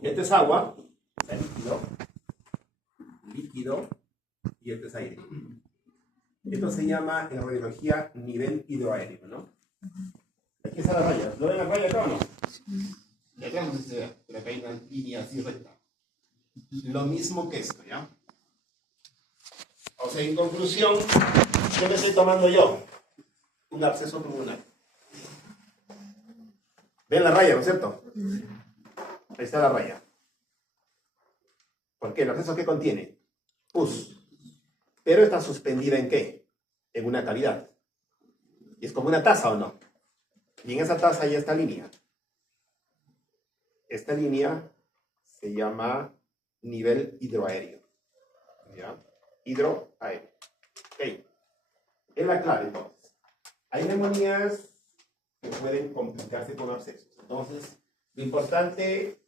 Este es agua, o sea, líquido, y este es aire. Esto se llama en radiología nivel hidroaéreo, ¿no? Aquí está la raya. ¿Lo ven la raya acá o no? De acá no sé si se ve, pero acá hay una línea así recta. Lo mismo que esto, ¿ya? O sea, en conclusión, ¿qué me estoy tomando yo? Un absceso pulmonar. ¿Ven la raya, no es cierto? Ahí está la raya. ¿Por qué? ¿El absceso qué contiene? Pus. Pero está suspendida ¿en qué? En una cavidad. Y es como una taza, ¿o no? Y en esa taza hay esta línea. Esta línea se llama nivel hidroaéreo. ¿Ya? Hidroaéreo. Ok. Es la clave, entonces. Hay neumonías que pueden complicarse con abscesos. Entonces, lo importante,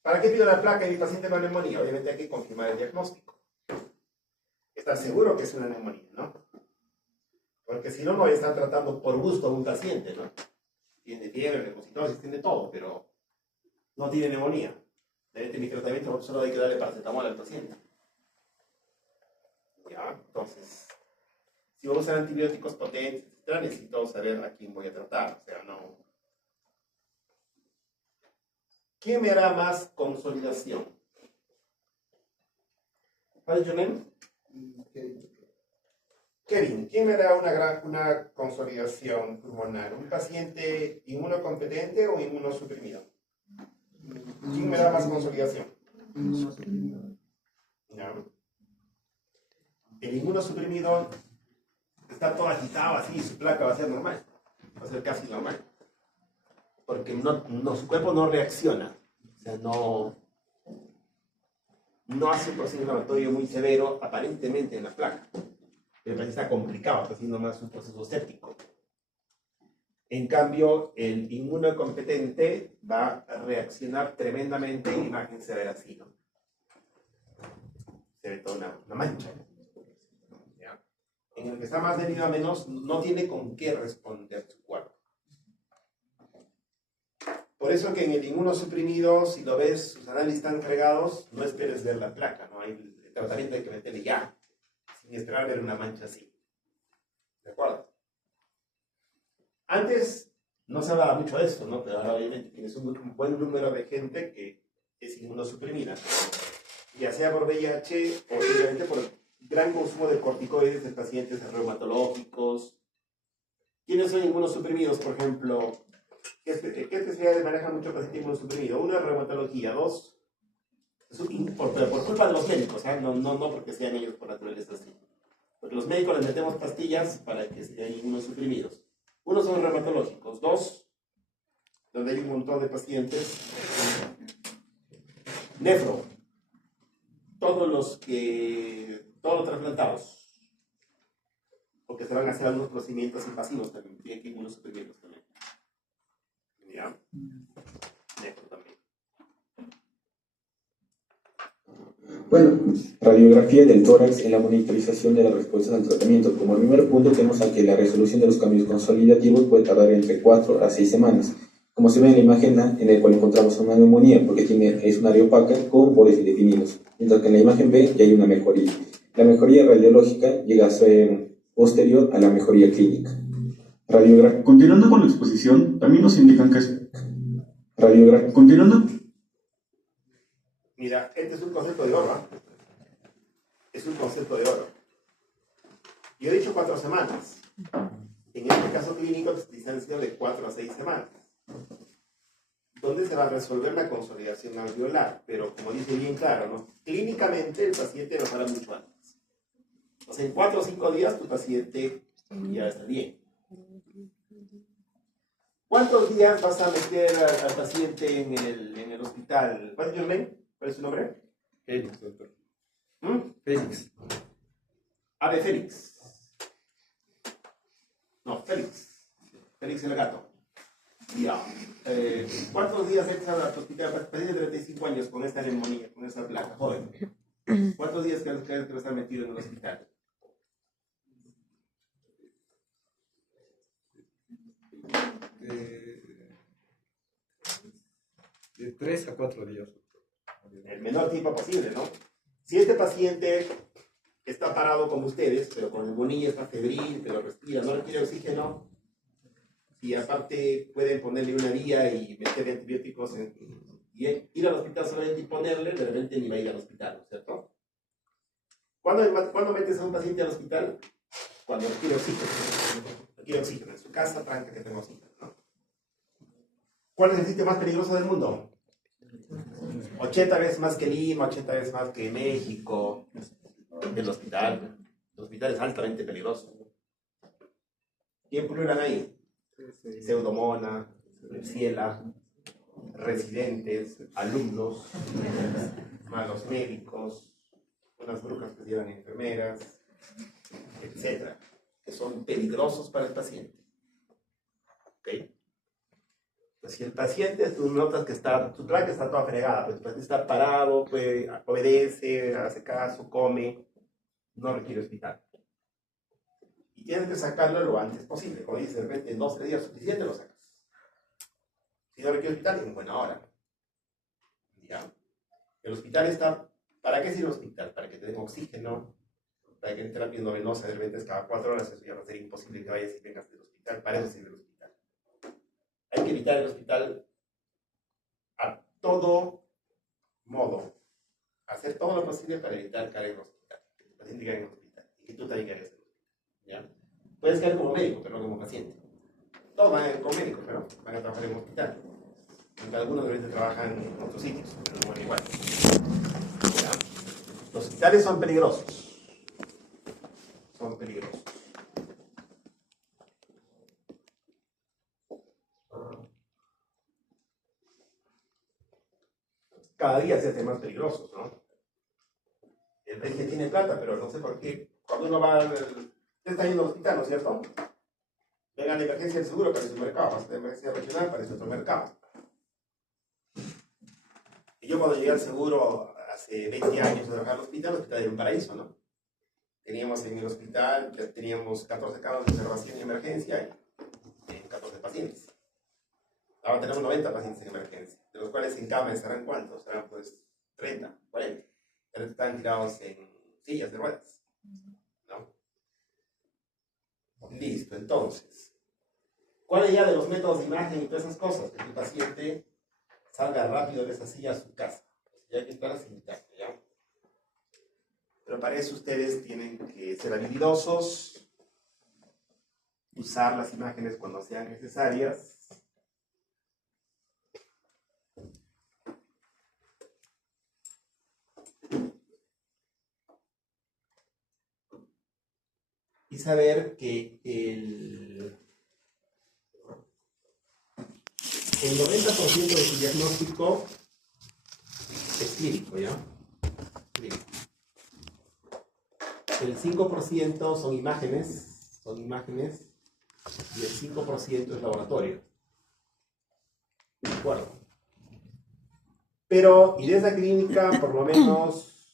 ¿para qué pido la placa y mi paciente con neumonía? Obviamente hay que confirmar el diagnóstico. Estar seguro que es una neumonía, ¿no? Porque si no, no voy a estar tratando por gusto a un paciente, ¿no? Tiene fiebre, leucocitosis, tiene todo, pero no tiene neumonía. Obviamente mi tratamiento solo hay que darle paracetamol al paciente. ¿Ya? Entonces, si voy a usar antibióticos potentes, etc., necesito saber a quién voy a tratar. O sea, no. ¿Quién me hará más consolidación? ¿Cuál es tu nombre? Kevin, ¿quién me hará una consolidación pulmonar? ¿Un paciente inmunocompetente o inmunosuprimido? ¿Quién me da más consolidación? ¿Ya? El inmunosuprimido está todo agitado así, su placa va a ser normal, va a ser casi normal, porque su cuerpo no reacciona, o sea, no hace un proceso inflamatorio muy severo aparentemente en la placa, pero está complicado, está haciendo más un proceso séptico. En cambio, el inmunocompetente va a reaccionar tremendamente y la imagen se ve así, ¿no? Se ve toda una mancha. ¿Ya? En el que está más debido a menos, no tiene con qué responder su cuerpo. Por eso que en el inmunosuprimido, si lo ves, sus análisis están cargados, no esperes ver la placa, ¿no? El tratamiento hay que meterle ya, sin esperar ver una mancha así. ¿De acuerdo? Antes no se hablaba mucho de esto, ¿no? Pero ahora obviamente tienes un buen número de gente que es inmunosuprimida, ya sea por VIH o simplemente por gran consumo de corticoides de pacientes reumatológicos. ¿Quiénes son inmunosuprimidos, por ejemplo? ¿Qué especialidades manejan mucho paciente inmunosuprimido? Una, reumatología. Dos, por culpa de los médicos, ¿eh? No porque sean ellos por naturaleza así. Porque los médicos les metemos pastillas para que sean inmunosuprimidos. Uno son reumatológicos. Dos, donde hay un montón de pacientes. Nefro. Todos los trasplantados. Porque se van a hacer algunos procedimientos invasivos también. Tienen que inmunosuprimirlos también. ¿Ya? Nefro también. Bueno, Radiografía del tórax en la monitorización de las respuestas al tratamiento. Como primer punto tenemos a que la resolución de los cambios consolidativos puede tardar entre 4 a 6 semanas. Como se ve en la imagen A, en el cual encontramos una neumonía porque es un área opaca con bordes indefinidos, mientras que en la imagen B ya hay una mejoría. La mejoría radiológica llega a ser posterior a la mejoría clínica. Continuando con la exposición, también nos indican que es... Continuando. Mira, este es un concepto de oro, ¿eh? Es un concepto de oro. Yo he dicho 4 semanas. En este caso clínico, distancia de 4 a 6 semanas. ¿Dónde se va a resolver la consolidación alveolar? Pero como dice bien claro, ¿no? Clínicamente el paciente mejora mucho antes. O sea, en 4 o 5 días tu paciente ya está bien. ¿Cuántos días vas a meter al paciente en el hospital? ¿Cuál es tu nombre? ¿Cuál es su nombre? Félix, doctor. Félix. Ave Félix. No, Félix. Félix el gato. Ya. ¿Cuántos días entras al hospital? Paciente de 35 años con esta neumonía, con esta placa, joven. ¿Cuántos días crees que va a estar metido en el hospital? De 3 a 4 días. El menor tiempo posible, ¿no? Si este paciente está parado como ustedes, pero con neumonía, está febril, pero respira, no requiere oxígeno, y aparte pueden ponerle una vía y meterle antibióticos y ir al hospital solamente y ponerle, de repente ni va a ir al hospital, ¿cierto? ¿Cuándo metes a un paciente al hospital? Cuando requiere oxígeno. Requiere oxígeno. En su casa, tranca que tenga oxígeno, ¿no? ¿Cuál es el sitio más peligroso del mundo? 80 veces más que Lima, 80 veces más que México. El hospital. El hospital es altamente peligroso. ¿Quién pululan ahí? Pseudomonas, Klebsiella, residentes, alumnos, malos médicos, unas brujas que se llevan enfermeras, etc. Que son peligrosos para el paciente. ¿Ok? Pues si el paciente, tú notas que su placa está toda fregada, pues el paciente está parado, pues, obedece, hace caso, come, no requiere hospital. Y tienes que sacarlo lo antes posible. Como dices, de repente en 2 o 3 días suficiente lo sacas. Si no requiere hospital, en buena hora. ¿Ya? El hospital está... ¿Para qué sirve el hospital? Para que te den oxígeno, para que den terapia endovenosa, de repente es cada 4 horas, eso ya va a ser imposible que vayas y vengas del hospital. Para eso sirve el hospital. Hay que evitar el hospital a todo modo. Hacer todo lo posible para evitar caer en el hospital. Que el paciente caiga en el hospital. Y que tú también caigas en el hospital. ¿Ya? Puedes caer como médico, pero no como paciente. Todos van a ir como médicos, pero van a trabajar en un hospital. Aunque algunos de repente trabajan en otros sitios, pero no van igual. ¿Ya? Los hospitales son peligrosos. Son peligrosos. Cada día se hacen más peligrosos, ¿no? El país tiene plata, pero no sé por qué. Cuando uno va usted está yendo al hospital, ¿no es cierto? Venga, la emergencia del seguro parece un mercado, más la emergencia regional parece otro mercado. Y yo cuando llegué al seguro hace 20 años a trabajar al hospital era un paraíso, ¿no? Teníamos en el hospital, teníamos 14 camas de observación y emergencia y 14 pacientes. Ahora tenemos 90 pacientes en emergencia, de los cuales en cama estarán ¿cuántos? Serán pues 30, 40. Pero están tirados en sillas de ruedas, ¿no? Listo, entonces, ¿cuál es ya de los métodos de imagen y todas esas cosas? Que tu paciente salga rápido de esa silla a su casa. Ya hay que estar sin casa, ¿ya? Pero para eso ustedes tienen que ser habilidosos, usar las imágenes cuando sean necesarias. Y saber que el 90% de su diagnóstico es clínico, ¿ya? Clínico. El 5% son imágenes, y el 5% es laboratorio. ¿De acuerdo? Pero, y de esa clínica, por lo menos,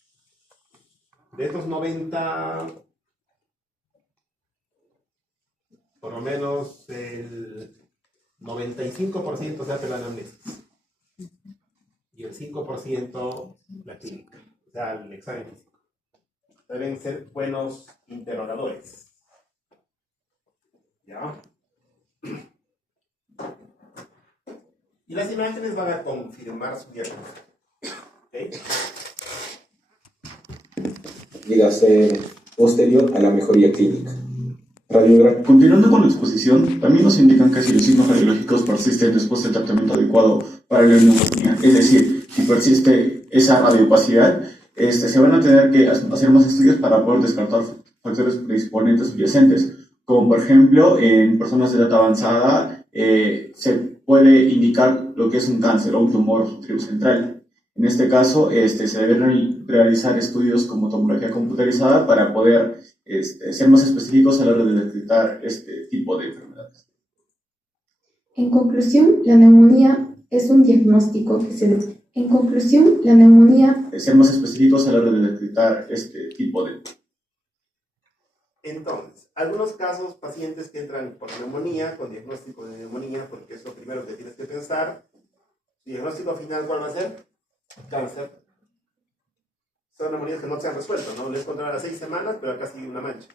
de estos 90, por lo menos el 95% se hace la anamnesis. Y el 5% la clínica, o sea, el examen físico. Deben ser buenos interrogadores. ¿Ya? Y las imágenes van a confirmar su diagnóstico. ¿Ok? Dígase, posterior a la mejoría clínica. Continuando con la exposición, también nos indican que si los signos radiológicos persisten después del tratamiento adecuado para la neumonía, es decir, si persiste esa radiopacidad, se van a tener que hacer más estudios para poder descartar factores predisponentes subyacentes, como por ejemplo, en personas de edad avanzada, se puede indicar lo que es un cáncer o un tumor central. En este caso, se deben realizar estudios como tomografía computarizada para poder ser más específicos a la hora de detectar este tipo de enfermedades. En conclusión, la neumonía es un diagnóstico que se... En conclusión, la neumonía... Ser más específicos a la hora de detectar este tipo de... Entonces, algunos casos, pacientes que entran por neumonía, con diagnóstico de neumonía, porque es lo primero que tienes que pensar. ¿Tu diagnóstico final cuál va a ser? Cáncer. Son neumonías que no se han resuelto, ¿no? Les encontraron a las 6 semanas, pero acá sigue una mancha.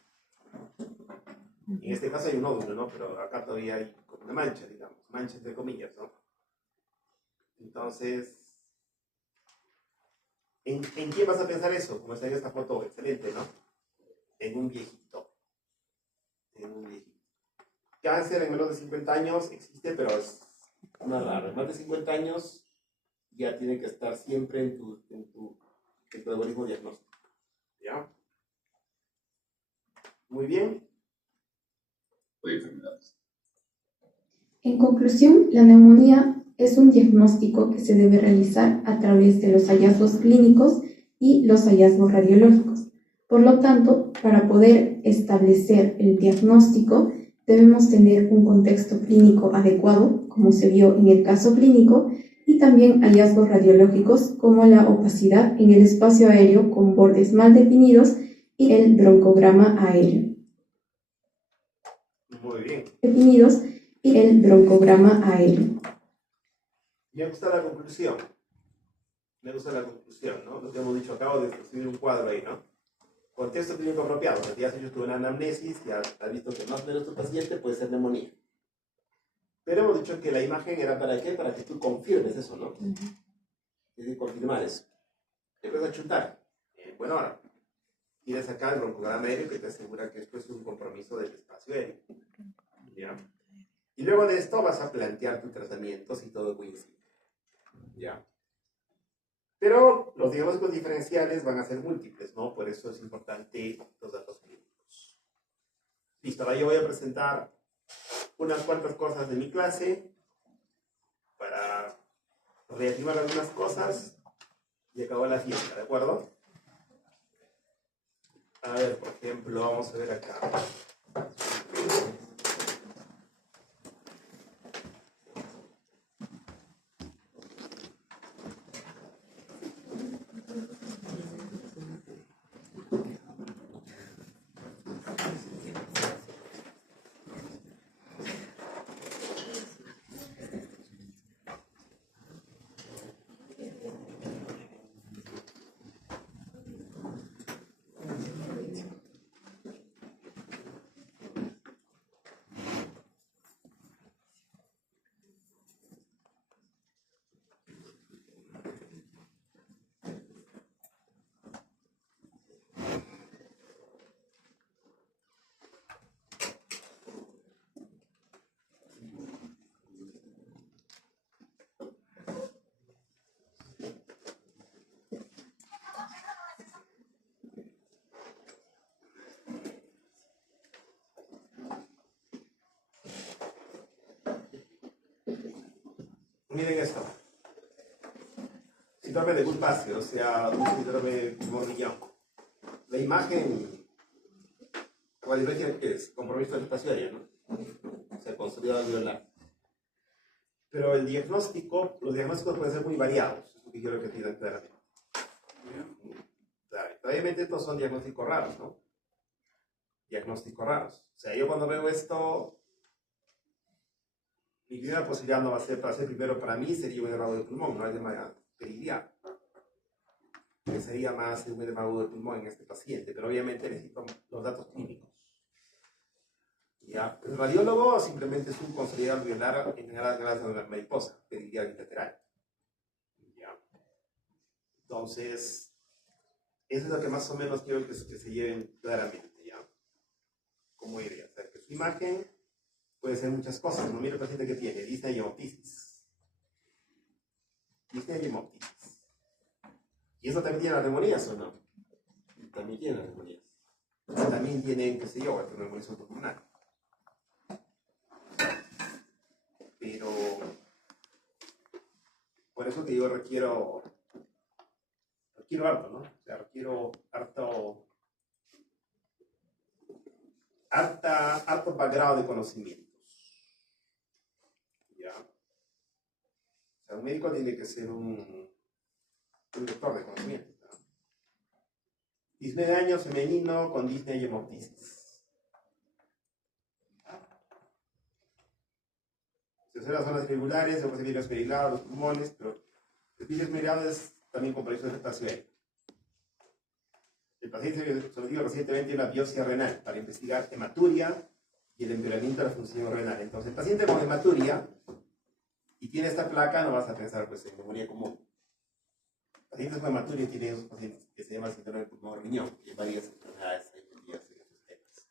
En este caso hay un nódulo, ¿no? Pero acá todavía hay una mancha, digamos. Mancha entre comillas, ¿no? Entonces, ¿en quién vas a pensar eso? Como está en esta foto, excelente, ¿no? En un viejito. En un viejito. Cáncer en menos de 50 años existe, pero es más raro. En más de 50 años ya tiene que estar siempre en tu algoritmo diagnóstico. ¿Ya? Muy bien. En conclusión, la neumonía es un diagnóstico que se debe realizar a través de los hallazgos clínicos y los hallazgos radiológicos. Por lo tanto, para poder establecer el diagnóstico, debemos tener un contexto clínico adecuado, como se vio en el caso clínico, y también hallazgos radiológicos como la opacidad en el espacio aéreo con bordes mal definidos y el broncograma aéreo. Muy bien. Definidos y el broncograma aéreo. Me gusta la conclusión. Me gusta la conclusión, ¿no? Lo que hemos dicho, acabo de escribir un cuadro ahí, ¿no? Contexto clínico apropiado. Si ya has hecho una anamnesis, ya has visto que más o menos tu paciente puede ser neumonía. Pero hemos dicho que la imagen era ¿para qué? Para que tú confirmes eso, ¿no? Es decir, confirmar eso. Empiezas a chutar. Bueno, ahora, tienes acá el broncograma aéreo que te asegura que esto es un compromiso del espacio aéreo. ¿Ya? Y luego de esto vas a plantear tus tratamientos y todo coincide. ¿Ya? Pero los diagnósticos diferenciales van a ser múltiples, ¿no? Por eso es importante los datos clínicos. Listo, ahora yo voy a presentar unas cuantas cosas de mi clase para reafirmar algunas cosas y acabó la fiesta, ¿de acuerdo? A ver, por ejemplo, vamos a ver acá. Miren esto. Síndrome de Goodpaster, o sea, un síndrome de morriñón. La imagen radiológica que es compromiso del espacio aéreo, ¿no? Se construyó alveolar. Pero el diagnóstico, los diagnósticos pueden ser muy variados, es lo que quiero que entiendan claramente. Claro, obviamente estos son diagnósticos raros, ¿no? Diagnósticos raros. O sea, yo cuando veo esto, mi primera posibilidad no va a ser para ser primero para mí, sería un edema agudo de pulmón, no es de manera periliar. Que sería más un edema agudo de pulmón en este paciente, pero obviamente necesito los datos clínicos. ¿Ya? El radiólogo simplemente es un consolidado alveolar en gradas de una mariposa, periliar bilateral. ¿Ya? Entonces, eso es lo que más o menos quiero que se lleven claramente, ¿ya? ¿Cómo iría? O sea, que su imagen puede ser muchas cosas, ¿no? Mira el paciente que tiene disnea y hemoptisis. Disnea y hemoptisis. ¿Y eso también tiene las neumonías o no? También tiene las neumonías. También tiene, qué sé yo, el neumonismo pulmonar. Pero, por eso que yo requiero harto, ¿no? O sea, requiero harto background de conocimientos. ¿Ya? O sea, un médico tiene que ser un doctor de conocimientos, ¿no? Disnea de año femenino con disnea y hemoptisis. Se usan las zonas irregulares, se puede ser esferilados, los pulmones, pero el virus esferiado es también con proyección de espacio aéreo. El paciente se sometió recientemente a una biopsia renal para investigar hematuria y el empeoramiento de la función renal. Entonces, el paciente con hematuria y tiene esta placa, no vas a pensar pues, en neumonía común. Pacientes con hematuria tienen esos pacientes que se llaman síndrome de pulmón riñón, y hay varias enfermedades en esos temas.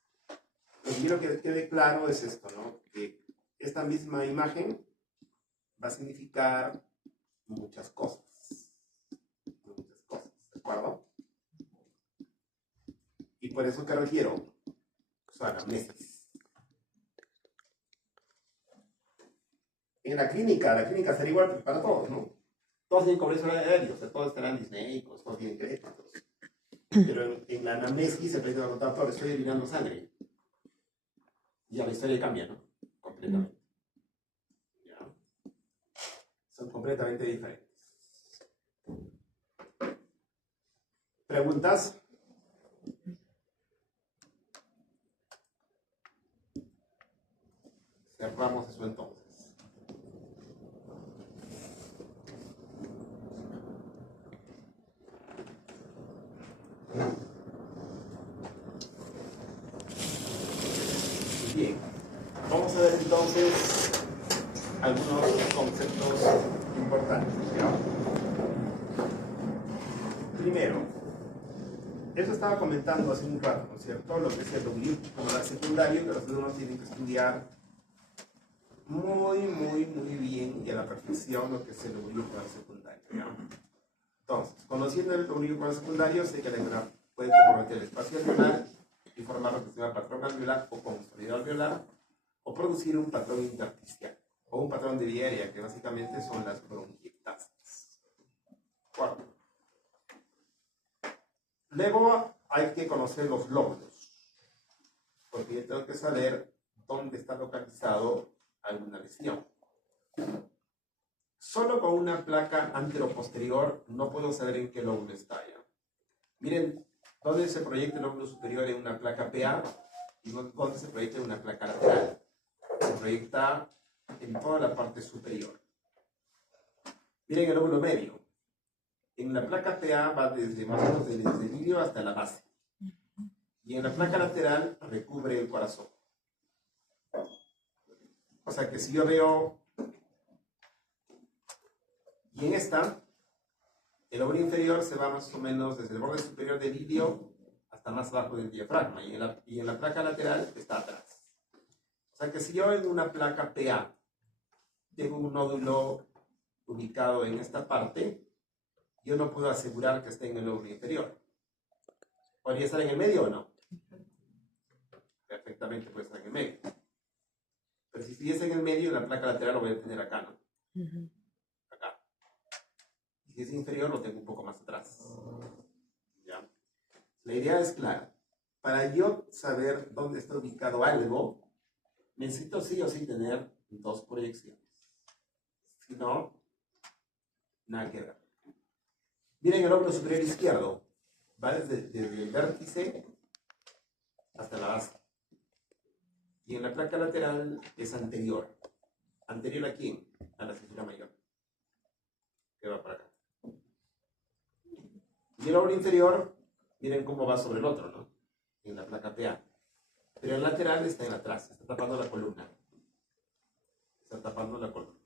Lo que quiero que quede claro es esto, ¿no? Que esta misma imagen va a significar muchas cosas. ¿De acuerdo? Y por eso que refiero su anamnesis. En la clínica será igual para todos, ¿no? Todos tienen cobertura aérea, o sea, todos estarán disneicos, todos tienen créditos. Pero en la anamnesis se presenta con doctor, estoy eliminando sangre. Ya la historia cambia, ¿no? Completamente. ¿Ya? Son completamente diferentes. ¿Preguntas? Cerramos eso entonces. Bien, vamos a ver entonces algunos conceptos importantes, ¿ya? Primero, eso estaba comentando hace un rato, ¿no es cierto? Lo que es el W secundario, que los alumnos tienen que estudiar muy bien y a la perfección lo que es el W secundario, ¿ya? Entonces, conociendo el W secundario, sé que la alveolar puede comprometer el espacio alveolar y formar lo que se llama patrón alveolar o consolidado alveolar, o producir un patrón intersticial o un patrón de vía aérea, que básicamente son las bronquiectasis. Cuarto. Luego hay que conocer los lóbulos, porque yo tengo que saber dónde está localizado alguna lesión. Solo con una placa anteroposterior no puedo saber en qué lóbulo está ya. Miren, dónde se proyecta el lóbulo superior en una placa PA y dónde se proyecta en una placa lateral. Se proyecta en toda la parte superior. Miren el lóbulo medio. En la placa PA va desde más o menos desde el ilirio hasta la base. Y en la placa lateral recubre el corazón. O sea que si yo veo, y en esta, el lóbulo inferior se va más o menos desde el borde superior del ilirio hasta más abajo del diafragma. Y en la placa lateral está atrás. O sea que si yo en una placa PA tengo un nódulo ubicado en esta parte, yo no puedo asegurar que esté en el lóbulo inferior. ¿Podría estar en el medio o no? Perfectamente puede estar en el medio. Pero si estuviese en el medio, la placa lateral lo voy a tener acá, ¿no? si es inferior lo tengo un poco más atrás. ¿Ya? La idea es clara. Para yo saber dónde está ubicado algo, necesito sí o sí tener dos proyecciones. Si no, nada que ver. Miren el hombro superior izquierdo. Va desde el vértice hasta la base. Y en la placa lateral es anterior. ¿Anterior a quién? A la cintura mayor. Que va para acá. Y el hombro inferior, miren cómo va sobre el otro, ¿no? En la placa PA. Pero el lateral está en atrás, está tapando la columna. Está tapando la columna.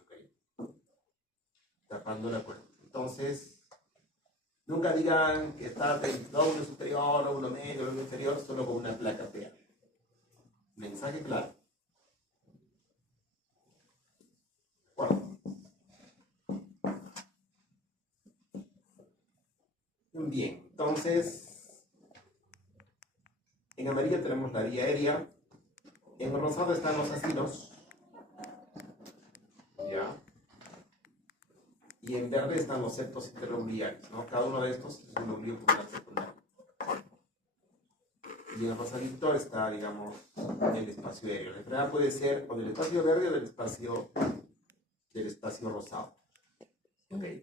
¿Ok? Tapando la columna. Entonces, nunca digan que está uno superior o uno medio o uno inferior solo con una placa PA. Mensaje claro. ¿De acuerdo? Bien, entonces, en amarillo tenemos la vía aérea, en rosado están los asilos, ¿ya? Y en verde están los septos interlombriares, ¿no? Cada uno de estos es un ombligo pulmonar secundario. Y en rosadito está, digamos, el espacio aéreo. La enfermedad puede ser o del espacio verde o del espacio rosado. Okay.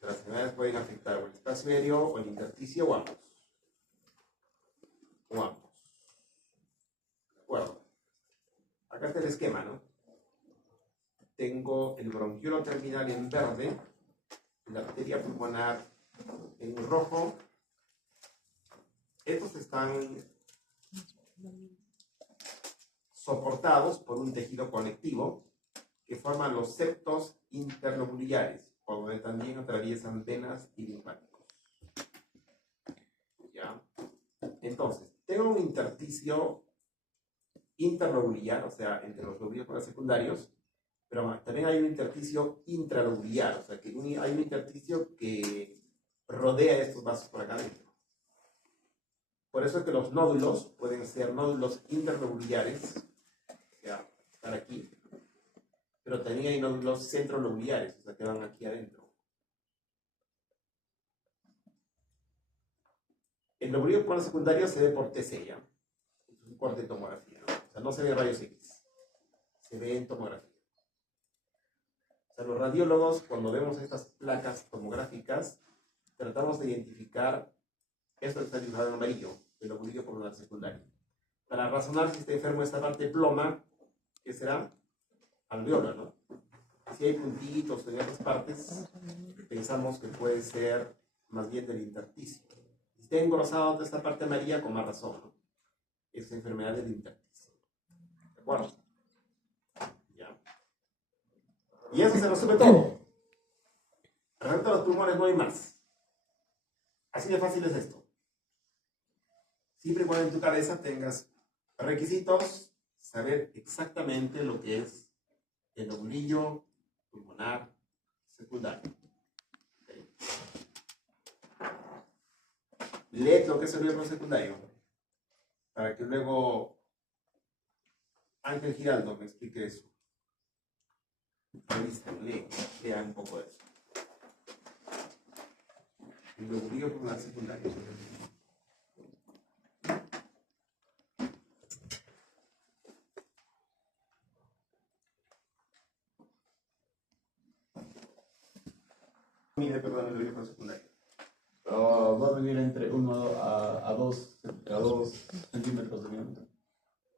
Las enfermedades pueden afectar o el espacio aéreo o el intersticio o ambos. O ambos. ¿De acuerdo? Acá está el esquema, ¿no? Tengo el bronquiolo terminal en verde, la arteria pulmonar en rojo. Estos están soportados por un tejido conectivo que forman los septos interlobulares, por donde también atraviesan venas y linfáticos. ¿Ya? Entonces, tengo un intersticio interlobular, o sea, entre los lóbulos secundarios, pero también hay un intersticio intralobular, o sea, que hay un intersticio que rodea estos vasos por acá adentro. Por eso es que los nódulos pueden ser nódulos interlobulares, o sea, estar aquí, pero también hay nódulos centrolobulares, o sea, que van aquí adentro. El lóbulo pulmonar secundario se ve por TC, ¿ya? Es un corte de tomografía, ¿no? O sea, no se ve rayos X, se ve en tomografía. O sea, los radiólogos, cuando vemos estas placas tomográficas, tratamos de identificar esto que está dibujado en amarillo, el lóbulo pulmonar secundario. Para razonar si está enfermo esta parte ploma, ¿qué será? Alveolo, ¿no? Si hay puntitos en otras partes, pensamos que puede ser más bien del intersticio. Si está engrosado de esta parte amarilla, con más razón, ¿no? Es enfermedad del intersticio. ¿De acuerdo? ¿Ya? Y eso se resume todo. Respecto a los pulmones no hay más. Así de fácil es esto. Siempre y cuando en tu cabeza tengas requisitos, saber exactamente lo que es el lóbulo pulmonar secundario. ¿Okay? Lee lo que es el lóbulo secundario para que luego Ángel Giraldo me explique eso. Revisten, lean un poco de eso. El lóbulo pulmonar secundario. Mide, perdón, el lóbulo secundario. Va a venir entre 1 a 2 centímetros de diámetro.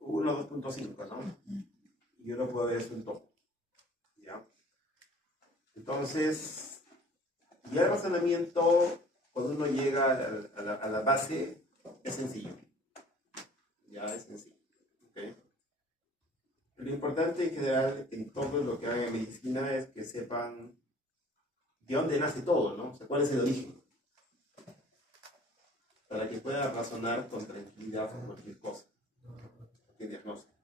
1 a 2.5, ¿no? Y yo no puedo ver eso en todo. ¿Ya? Entonces, ya el razonamiento, cuando uno llega a la base, es sencillo. Ya es sencillo. ¿Okay? Lo importante en general en todo lo que hagan en medicina es que sepan de dónde nace todo, ¿no? O sea, cuál es el origen. Para que pueda razonar con tranquilidad con cualquier cosa. Cualquier diagnóstico.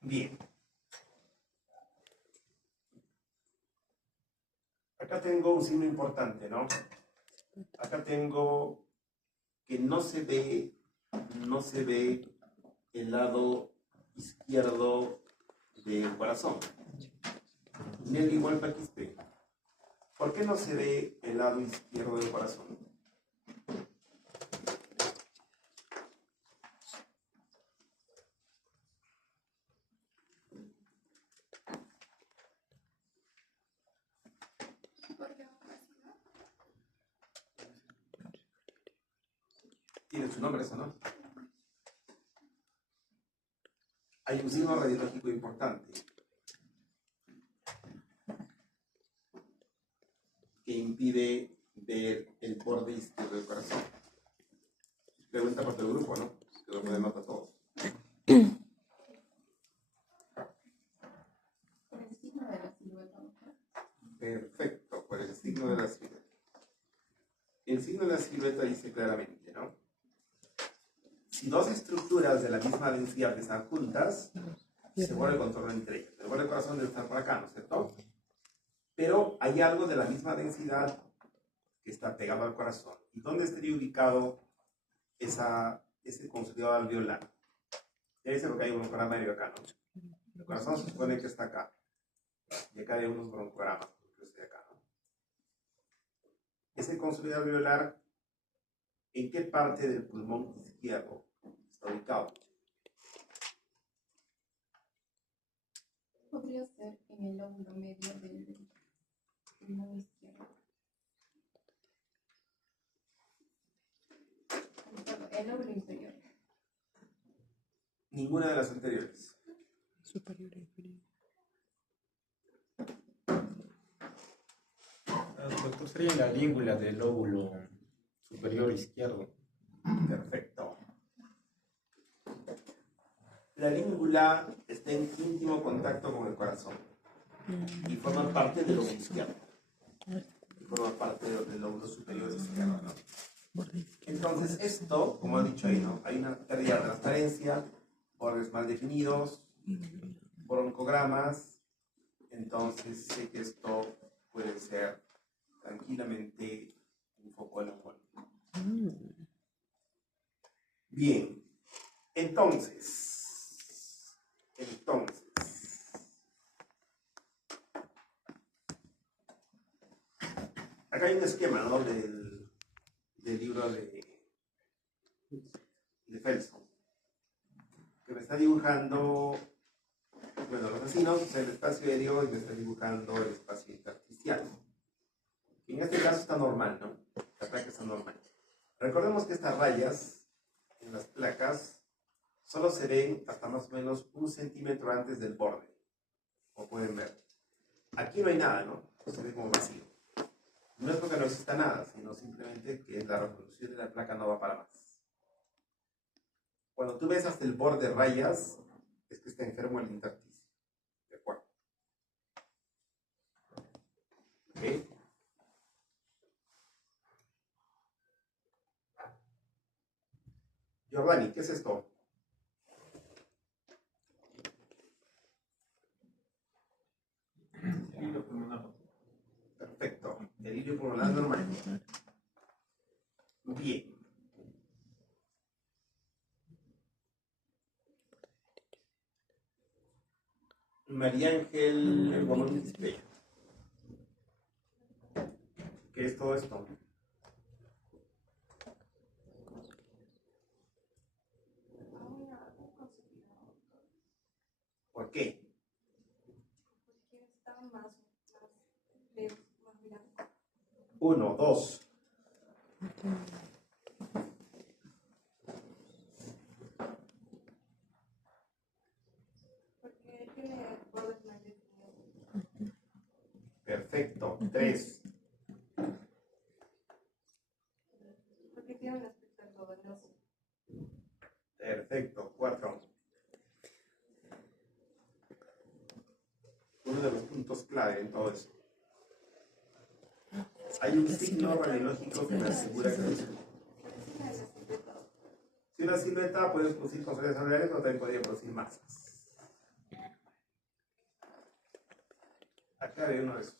Bien. Acá tengo un signo importante, ¿no? Acá tengo que no se ve el lado izquierdo del corazón. Nel igual para Quispe. ¿Por qué no se ve el lado izquierdo del corazón? Tiene su nombre eso, ¿no? Hay un signo radiológico importante que impide ver el borde izquierdo del corazón. Pregunta para todo el grupo, ¿no? Que lo pueden notar todos. Por el signo de la silueta. Perfecto, por el signo de la silueta. El signo de la silueta dice claramente, ¿no? Si dos estructuras de la misma densidad están juntas, se vuelve el contorno entre ellas. El borde del corazón debe estar por acá, ¿no es cierto? Pero hay algo de la misma densidad que está pegado al corazón. ¿Y dónde estaría ubicado ese consolidado alveolar? Ya dice lo que hay un broncograma medio acá, ¿no? El corazón se supone que está acá. Y acá hay unos broncogramas, porque estoy acá, ¿no? Ese consolidado alveolar, ¿en qué parte del pulmón izquierdo está ubicado? Podría ser en el lóbulo medio del pulmón izquierdo. El lóbulo inferior. Ninguna de las anteriores. Superior e inferior. Doctor, sería la língula del lóbulo superior izquierdo. Perfecto. La língula está en íntimo contacto con el corazón y forma parte del lóbulo izquierdo. Y forma parte del lóbulo superior izquierdo, ¿no? Entonces esto, como ha dicho ahí, ¿no? Hay una pérdida de transparencia, bordes mal definidos, broncogramas. Entonces sé que esto puede ser tranquilamente un foco neumónico. Bien, entonces, acá hay un esquema, ¿no? del libro de Felson, que me está dibujando, bueno, los vecinos, el espacio aéreo, y me está dibujando el espacio intersticial. En este caso está normal, ¿no? La placa está normal. Recordemos que estas rayas en las placas solo se ven hasta más o menos 1 centímetro antes del borde, como pueden ver. Aquí no hay nada, ¿no? Se ve como vacío. No es porque no exista nada, sino simplemente que la reproducción de la placa no va para más. Cuando tú ves hasta el borde rayas, es que está enfermo el intersticio. ¿De acuerdo? ¿Ok? Giovanni, ¿qué es esto? El hilo pulmonar. Perfecto. El hilo pulmonar normal. Bien. María Ángel Gómez Quispe. ¿Qué es todo esto? ¿Por qué? Porque está más lejos, más grande. 1, 2. Porque tiene bordes más definidos. Perfecto. 3. Porque tiene un aspecto algodonoso. Perfecto. 4. Uno de los puntos clave en todo eso. Hay un signo radiológico que me asegura que es. Si una silueta puede producir consolidaciones celulares, pero también podría producir masas. Acá hay uno de esos.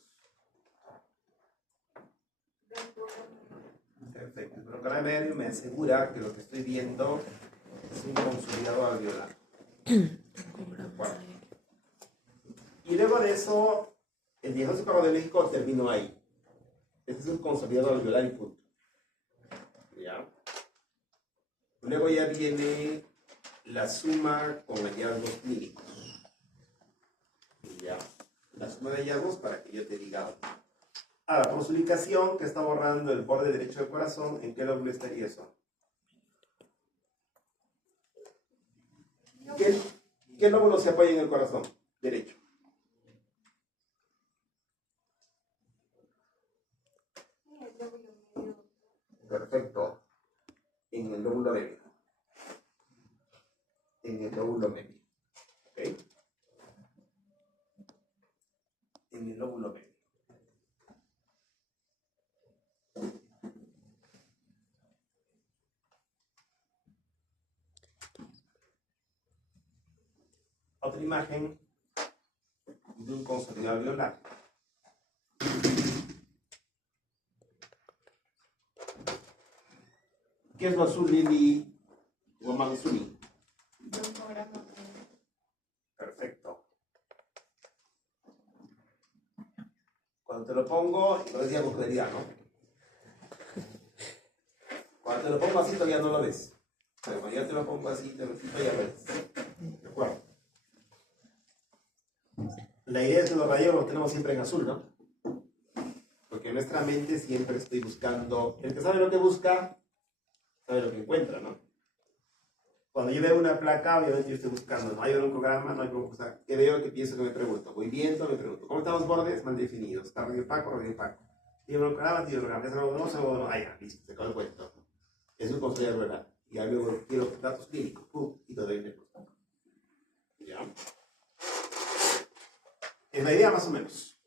Perfecto. El programa medio me asegura que lo que estoy viendo Es un consolidado alveolar. Bueno. Y luego de eso, el diagnóstico radiológico terminó ahí. Este es un consolidado alveolar y punto. ¿Ya? Luego ya viene la suma con hallazgos clínicos. ¿Ya? La suma de hallazgos para que yo te diga algo. Ahora, por su ubicación, que está borrando el borde derecho del corazón, ¿en qué lóbulo estaría eso? ¿Qué lóbulo se apoya en el corazón derecho? Perfecto. En el lóbulo medio. En el lóbulo medio. ¿Ok? En el lóbulo medio. Otra imagen de un consolidado alveolar. ¿Qué es lo azul, Lili? Woman Zuni. Perfecto. Cuando te lo pongo, lo decía mujería, ¿no? Cuando te lo pongo así todavía no lo ves. Pero cuando yo te lo pongo así, te lo quito ya lo ves. ¿De acuerdo? La idea es que los rayos los tenemos siempre en azul, ¿no? Porque en nuestra mente siempre estoy buscando. El que sabe lo que busca, sabe lo que encuentra, ¿no? Cuando yo veo una placa, obviamente yo estoy buscando, no hay broncograma, no hay broncograma. ¿Qué veo? ¿Qué pienso? ¿Que me pregunto? Voy viendo, me pregunto. ¿Cómo están los bordes? Mal definidos. ¿Está radio opaco? Radio opaco. ¿Tiene broncograma? ¿Tiene broncograma? ¿Es algo no? Ah, ya, listo, se acabó el cuento. Es un consolidado alveolar. Y ya luego quiero datos clínicos. Y todo el diagnóstico. ¿Ya? Es la idea más o menos.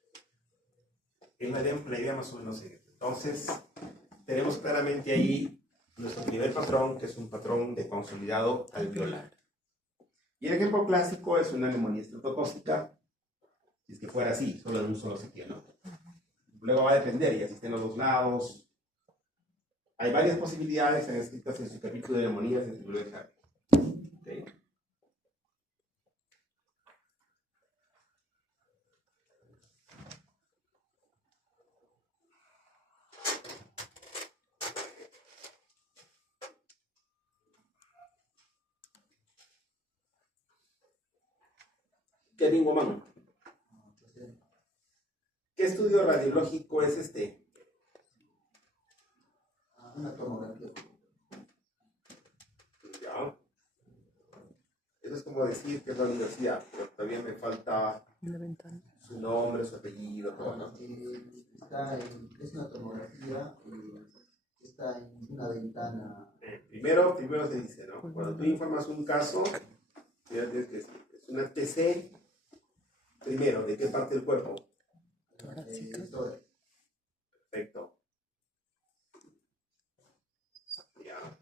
Es la idea más o menos. Entonces, tenemos claramente ahí nuestro primer patrón, que es un patrón de consolidado alveolar. Y el ejemplo clásico es una neumonía estreptocócica, si es que fuera así, solo en un solo sitio, ¿no? Luego va a depender, y asisten a los dos lados. Hay varias posibilidades escritas en su capítulo de neumonías en el libro de Harvey. ¿Okay? Kevin Woman. ¿Qué estudio radiológico es este? Una tomografía. Ya. Eso es como decir que es la universidad, pero todavía me falta su nombre, su apellido, todo, ¿no? Es una tomografía, está en una ventana. Primero se dice, ¿no? Cuando tú informas un caso, ya tienes que decir, es una TC, primero, ¿de qué parte del cuerpo? Perfecto. Ya.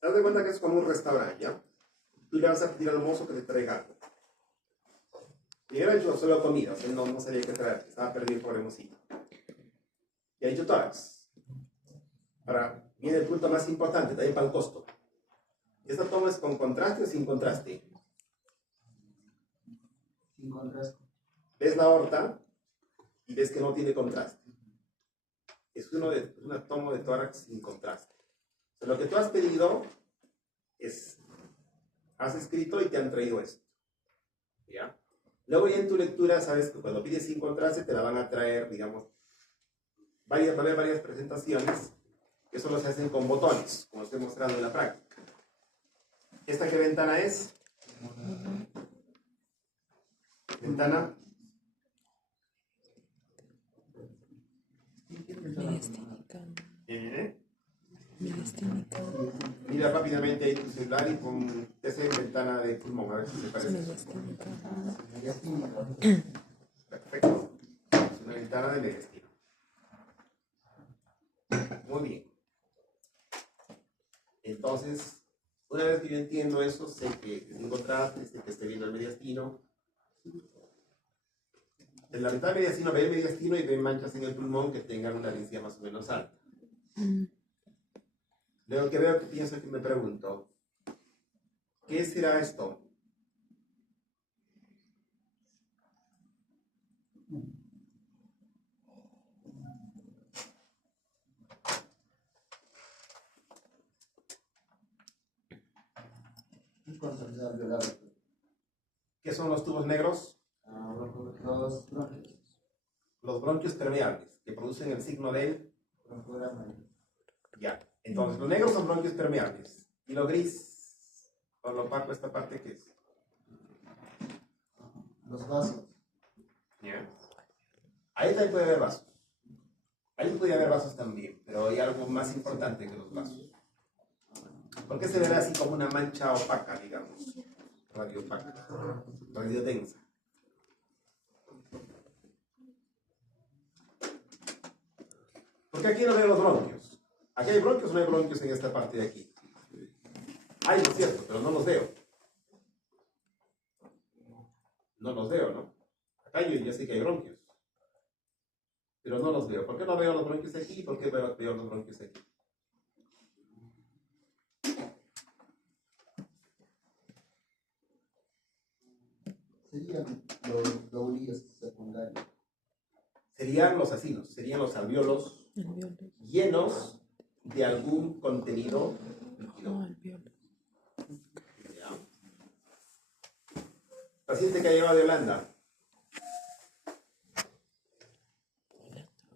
Te das cuenta que es como un restaurante, ¿ya? Tú le vas a pedir al mozo que te traiga algo. Primero ha hecho solo comida, o sea, no sabía qué traer, estaba perdido por el mocito. Y ha dicho tórax. Ahora, viene el punto más importante, también para el costo. ¿Esta toma es con contraste o sin contraste? Sin contraste. Ves la aorta y ves que no tiene contraste. Es una toma de tórax sin contraste. O sea, lo que tú has pedido es, has escrito y te han traído esto. ¿Ya? Luego ya en tu lectura sabes que cuando pides sin contraste te la van a traer, digamos, va a haber varias presentaciones que solo se hacen con botones, como estoy mostrando en la práctica. ¿Esta qué ventana es? Ventana. Mira rápidamente ahí tu celular y pon esa ventana de pulmón, a ver si se parece. Perfecto. Es una ventana de mediastino. Muy bien. Entonces, una vez que yo entiendo eso, sé que es un contraste, sé que esté viendo el mediastino. En la ventana de mediastino ve el mediastino y ve manchas en el pulmón que tengan una densidad más o menos alta. Luego que veo que pienso que me pregunto, ¿qué será esto? ¿Qué son los tubos negros? Los bronquios. Los bronquios permeables, que producen el signo del... Ya. Entonces, los negros son bronquios permeables. Y lo gris, o lo opaco, esta parte, ¿qué es? Los vasos. Ya. Ahí también puede haber vasos. Ahí puede haber vasos también, pero hay algo más importante que los vasos. ¿Por qué se ve así como una mancha opaca, digamos? Radio opaca, radio densa. Porque aquí no veo los bronquios. ¿Aquí hay bronquios o no hay bronquios en esta parte de aquí? Hay, es cierto, pero no los veo. No los veo, ¿no? Acá yo ya sé que hay bronquios. Pero no los veo. ¿Por qué no veo los bronquios aquí? ¿Por qué veo los bronquios aquí? Serían los lóbulos secundarios. Serían los acinos, serían los alvéolos llenos de algún contenido líquido. Ya. Paciente que ha llegado de Holanda.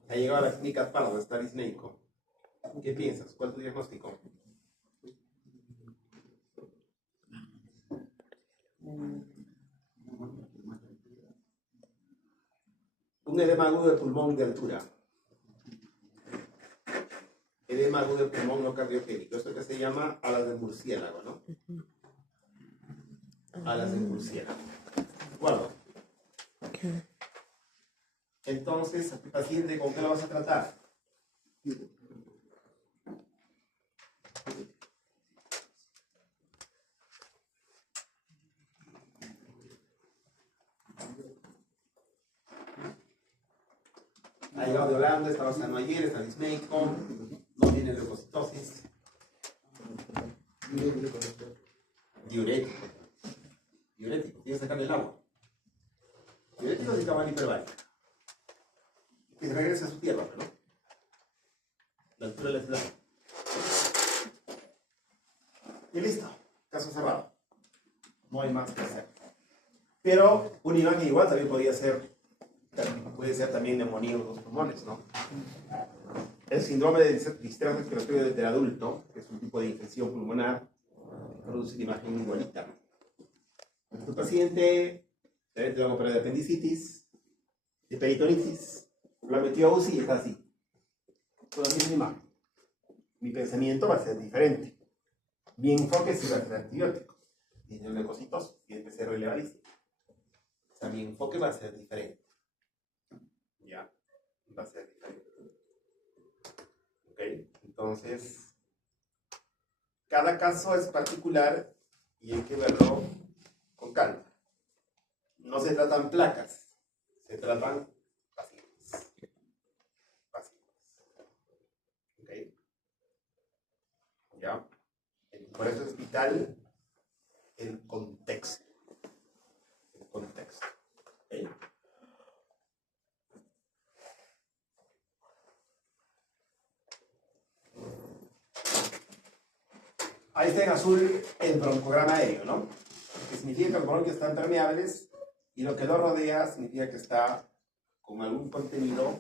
Ha llegado a la clínica Pardo, está disneico. ¿Qué piensas? ¿Cuál es tu diagnóstico? Un edema agudo de pulmón de altura. Edema agudo de pulmón no cardiogénico. Esto que se llama alas de murciélago, ¿no? Alas de murciélago. Guardo. Entonces, a tu paciente, ¿con qué lo vas a tratar? Ha llegado de Holanda, estaba sano ayer, está disneico, no tiene leucocitosis. Diurético. Diurético, tiene que sacarle el agua. Diurético es cabana hiperbárica. Que se regrese a su tierra, ¿no? La altura de la ciudad. Y listo, caso cerrado. No hay más que hacer. Pero un imagen igual también podría ser. Puede ser también neumonía en los pulmones, ¿no? El síndrome de distrés respiratorio del adulto, que es un tipo de infección pulmonar, produce una imagen igualita. Tu paciente debe tener algo de apendicitis, de peritonitis, la metió a UCI y está así. Con la misma imagen. Mi pensamiento va a ser diferente. Mi enfoque sí va a ser antibiótico. Tiene leucocitos y el PCR elevadísimo. O sea, mi enfoque va a ser diferente. Ya, va a ser diferente. Ok, entonces, cada caso es particular y hay que verlo con calma. No se tratan placas, se tratan pacientes. Ok, ya. Por eso es vital el contexto. El contexto. ¿Okay? Ahí está en azul el broncograma aéreo, ¿no? Que significa que los bronquios están permeables y lo que lo rodea significa que está con algún contenido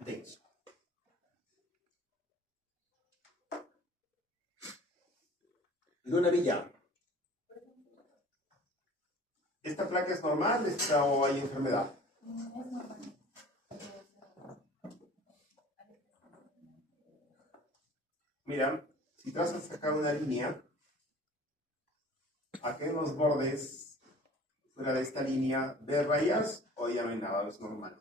denso. Luna Villa. ¿Esta placa es normal o hay enfermedad? Mira, si trazas acá una línea, aquí en los bordes, fuera de esta línea, ¿ves rayas o ya no hay nada? Es normal.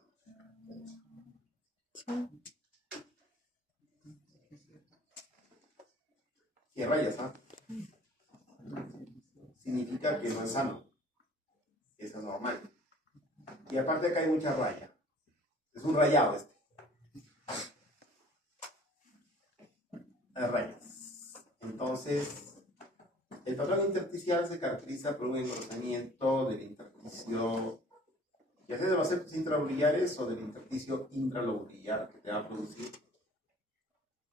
¿Qué rayas, ah? Significa que no es sano. Es anormal. Y aparte acá hay mucha raya. Es un rayado este. rayas. Entonces, el patrón intersticial se caracteriza por un engrosamiento del intersticio, ya sea de los septos intralobuliares o del intersticio intralobular, que te va a producir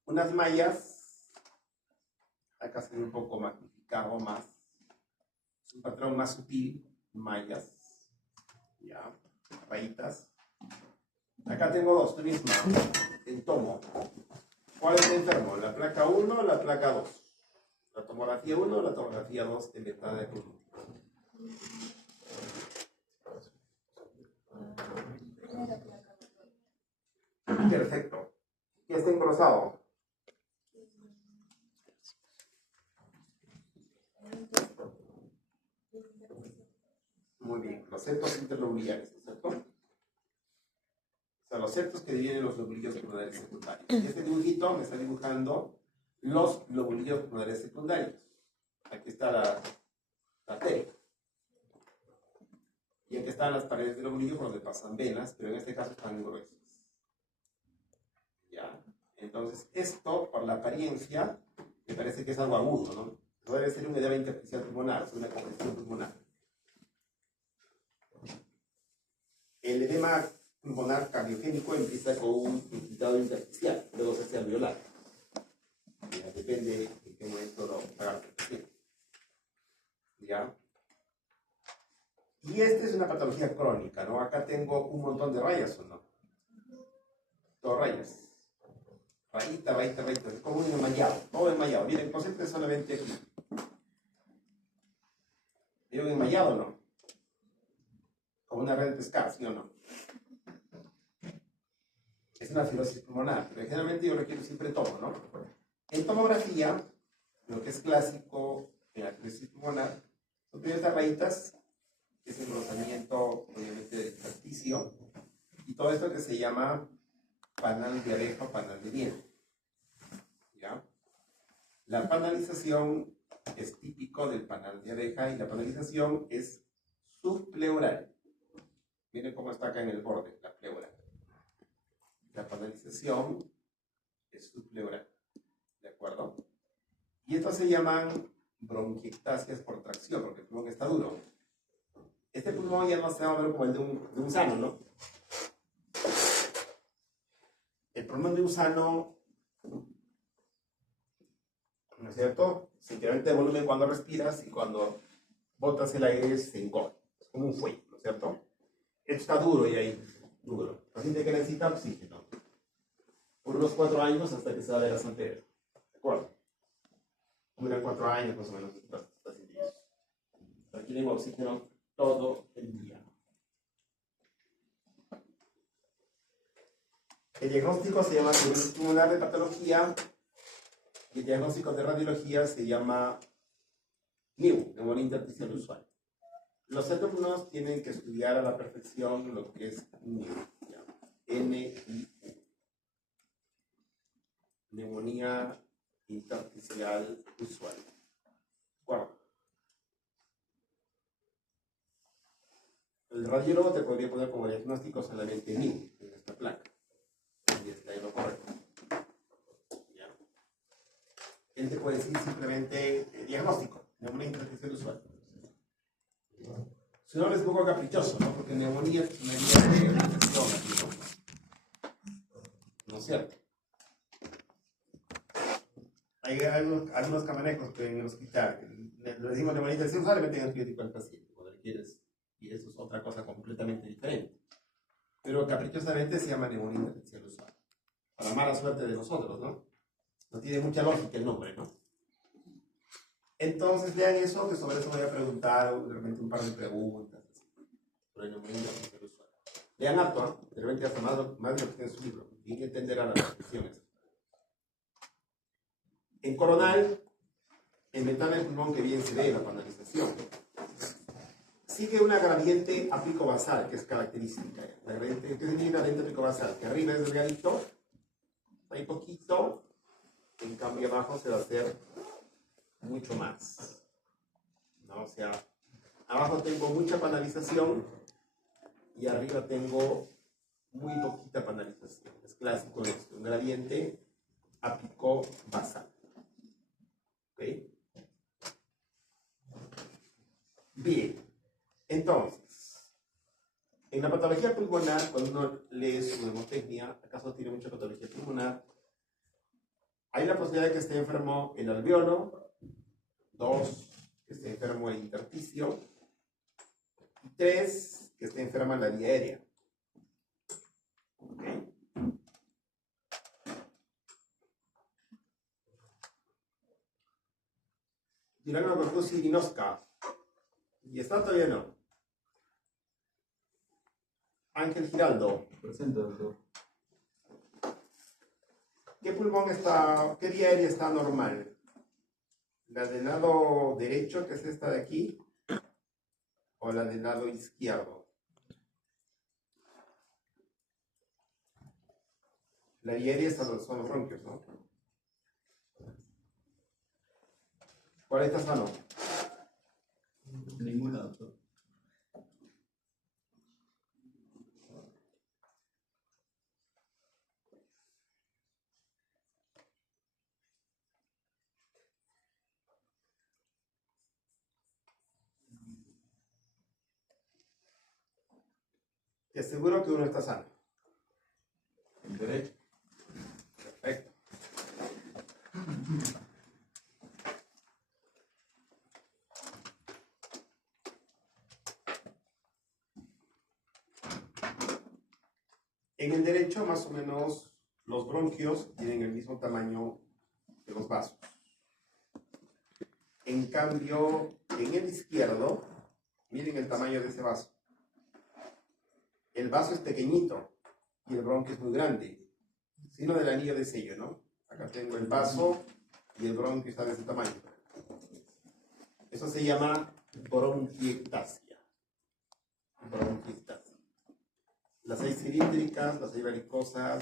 unas mallas. Acá se ve un poco magnificado más. Es un patrón más sutil, mallas, ya, rayitas. Acá tengo dos, tú misma, en tomo. ¿Cuál es el enfermo? ¿La placa 1 o la placa 2? ¿La tomografía 1 o la tomografía 2 en ventana de diagnóstico? Perfecto. ¿Qué está engrosado? Muy bien, los septos interlobulares, ¿no es cierto? O sea, los septos que dividen los lobulillos pulmonares secundarios. Este dibujito me está dibujando los lobulillos pulmonares secundarios. Aquí está la T. Y aquí están las paredes del lobulillo por donde pasan venas, pero en este caso están gruesas. ¿Ya? Entonces, esto, por la apariencia, me parece que es algo agudo, ¿no? No debe ser un edema intersticial pulmonar, es una congestión pulmonar. El edema pulmonar cardiogénico empieza con un infiltrado intersticial, luego se hace alveolar. Ya, depende en qué momento lo haga el paciente. ¿Ya? Y esta es una patología crónica, ¿no? Acá tengo un montón de rayas, ¿o no? Dos rayas. Rayita, rayita, rayita. Es como un enmayado, todo enmayado. Miren, concéntrense solamente aquí. ¿Veo un enmayado o no? Como una red de pescar, ¿sí o no? Es una fibrosis pulmonar, pero generalmente yo requiero siempre tomo, ¿no? En tomografía, lo que es clásico en la fibrosis pulmonar, son estas rayitas, que es engrosamiento, obviamente, del intersticio, y todo esto que se llama panal de abeja o panal de miel. ¿Ya? La panalización es típico del panal de abeja y la panalización es subpleural. Miren cómo está acá en el borde, la pleura. La panalización es subpleural. ¿De acuerdo? Y estas se llaman bronquiectasias por tracción, porque el pulmón está duro. Este pulmón ya no se va a ver como el de un sano, ¿no? El pulmón de un sano, ¿no es cierto? Se incrementa de volumen cuando respiras y cuando botas el aire se encoge. Es como un fuelle, ¿no es cierto? Esto está duro y ahí, duro. El paciente que necesita oxígeno. Por unos 4 años hasta que se va de la santera. ¿De acuerdo? Duran 4 años más o menos estos pacientes. Requieren oxígeno todo el día. El diagnóstico se llama fibrosis pulmonar de patología y el diagnóstico de radiología se llama NIU, neumonía intersticial usual. Los endocrinos tienen que estudiar a la perfección lo que es NIU, N-I-U, neumonía intersticial usual. Bueno, el radiólogo te podría poner como diagnóstico solamente NIU en esta placa. Y está en lo correcto. ¿Ya? Él te puede decir simplemente diagnóstico, neumonía intersticial usual. Su nombre es un poco caprichoso, ¿no? Porque neumonía es una idea de infección aquí, ¿no? ¿No es cierto? Hay algunos camanejos en el hospital que le decimos neumonía intersticial usual, le meten antibiótico al paciente cuando le quieres, y eso es otra cosa completamente diferente. Pero caprichosamente se llama neumonía intersticial usual. Para mala suerte de nosotros, ¿no? No tiene mucha lógica el nombre, ¿no? Entonces vean eso, que sobre eso voy a preguntar de repente un par de preguntas sobre neumonía intersticial usual. Lean harto, ¿eh? De repente hasta más de lo que tiene en su libro. Tienen que entender a las descripciones. En coronal, en ventana del pulmón que bien se ve la panalización, sigue una gradiente apico-basal que es característica. La gradiente, ¿qué significa gradiente apico-basal? Que arriba es delgadito, hay poquito, en cambio abajo se va a hacer mucho más. ¿No? O sea, abajo tengo mucha panalización y arriba tengo muy poquita panalización. Es clásico esto, un gradiente apico-basal. ¿Ok? Bien, entonces, en la patología pulmonar, cuando uno lee su mnemotecnia, acaso tiene mucha patología pulmonar, hay la posibilidad de que esté enfermo el alveolo, 2, que esté enfermo el intersticio, y 3, que esté enferma la vía aérea. ¿Ok? Tirano Cortusi Dinosca. ¿Y está todavía no? Ángel Giraldo. Presente, doctor. ¿Qué pulmón está, qué vía aérea está normal? ¿La del lado derecho, que es esta de aquí? ¿O la del lado izquierdo? La vía aérea son los bronquios, ¿no? ¿Cuál está sano? Ninguna, doctor. Te aseguro que uno está sano. El derecho. Perfecto. En el derecho, más o menos, los bronquios tienen el mismo tamaño que los vasos. En cambio, en el izquierdo, miren el tamaño de ese vaso. El vaso es pequeñito y el bronquio es muy grande. Sino del anillo de sello, ¿no? Acá tengo el vaso y el bronquio está de ese tamaño. Eso se llama bronquiectasia. Bronquiectasia. Las hay cilíndricas, las hay varicosas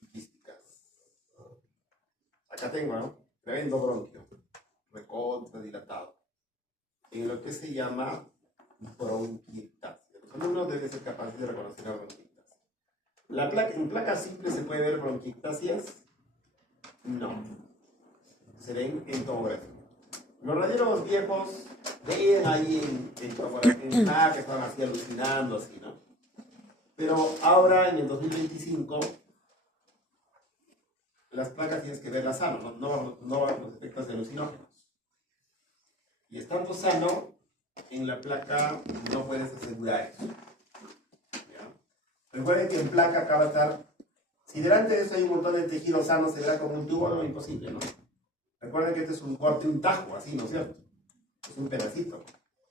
y quísticas. Acá tengo, ¿no? Tremendo bronquio. Recontra dilatado. En lo que se llama bronquiectasia. Los alumnos deben ser capaces de reconocer la bronquiectasia. ¿En placas simples se puede ver bronquiectasias? No. Se ven en tomografía. Los radiólogos viejos ven ahí en que estaban así alucinando, así, ¿no? Pero ahora, en el 2025, las placas tienes que verlas sano, no los efectos de alucinógenos. Y estando sano, en la placa no puedes asegurar eso. ¿Ya? Recuerden que en placa acaba de estar, si delante de eso hay un montón de tejido sano, se verá como un tubo, no, imposible, ¿no? Recuerden que este es un corte, un tajo, así, ¿no es cierto? Es un pedacito.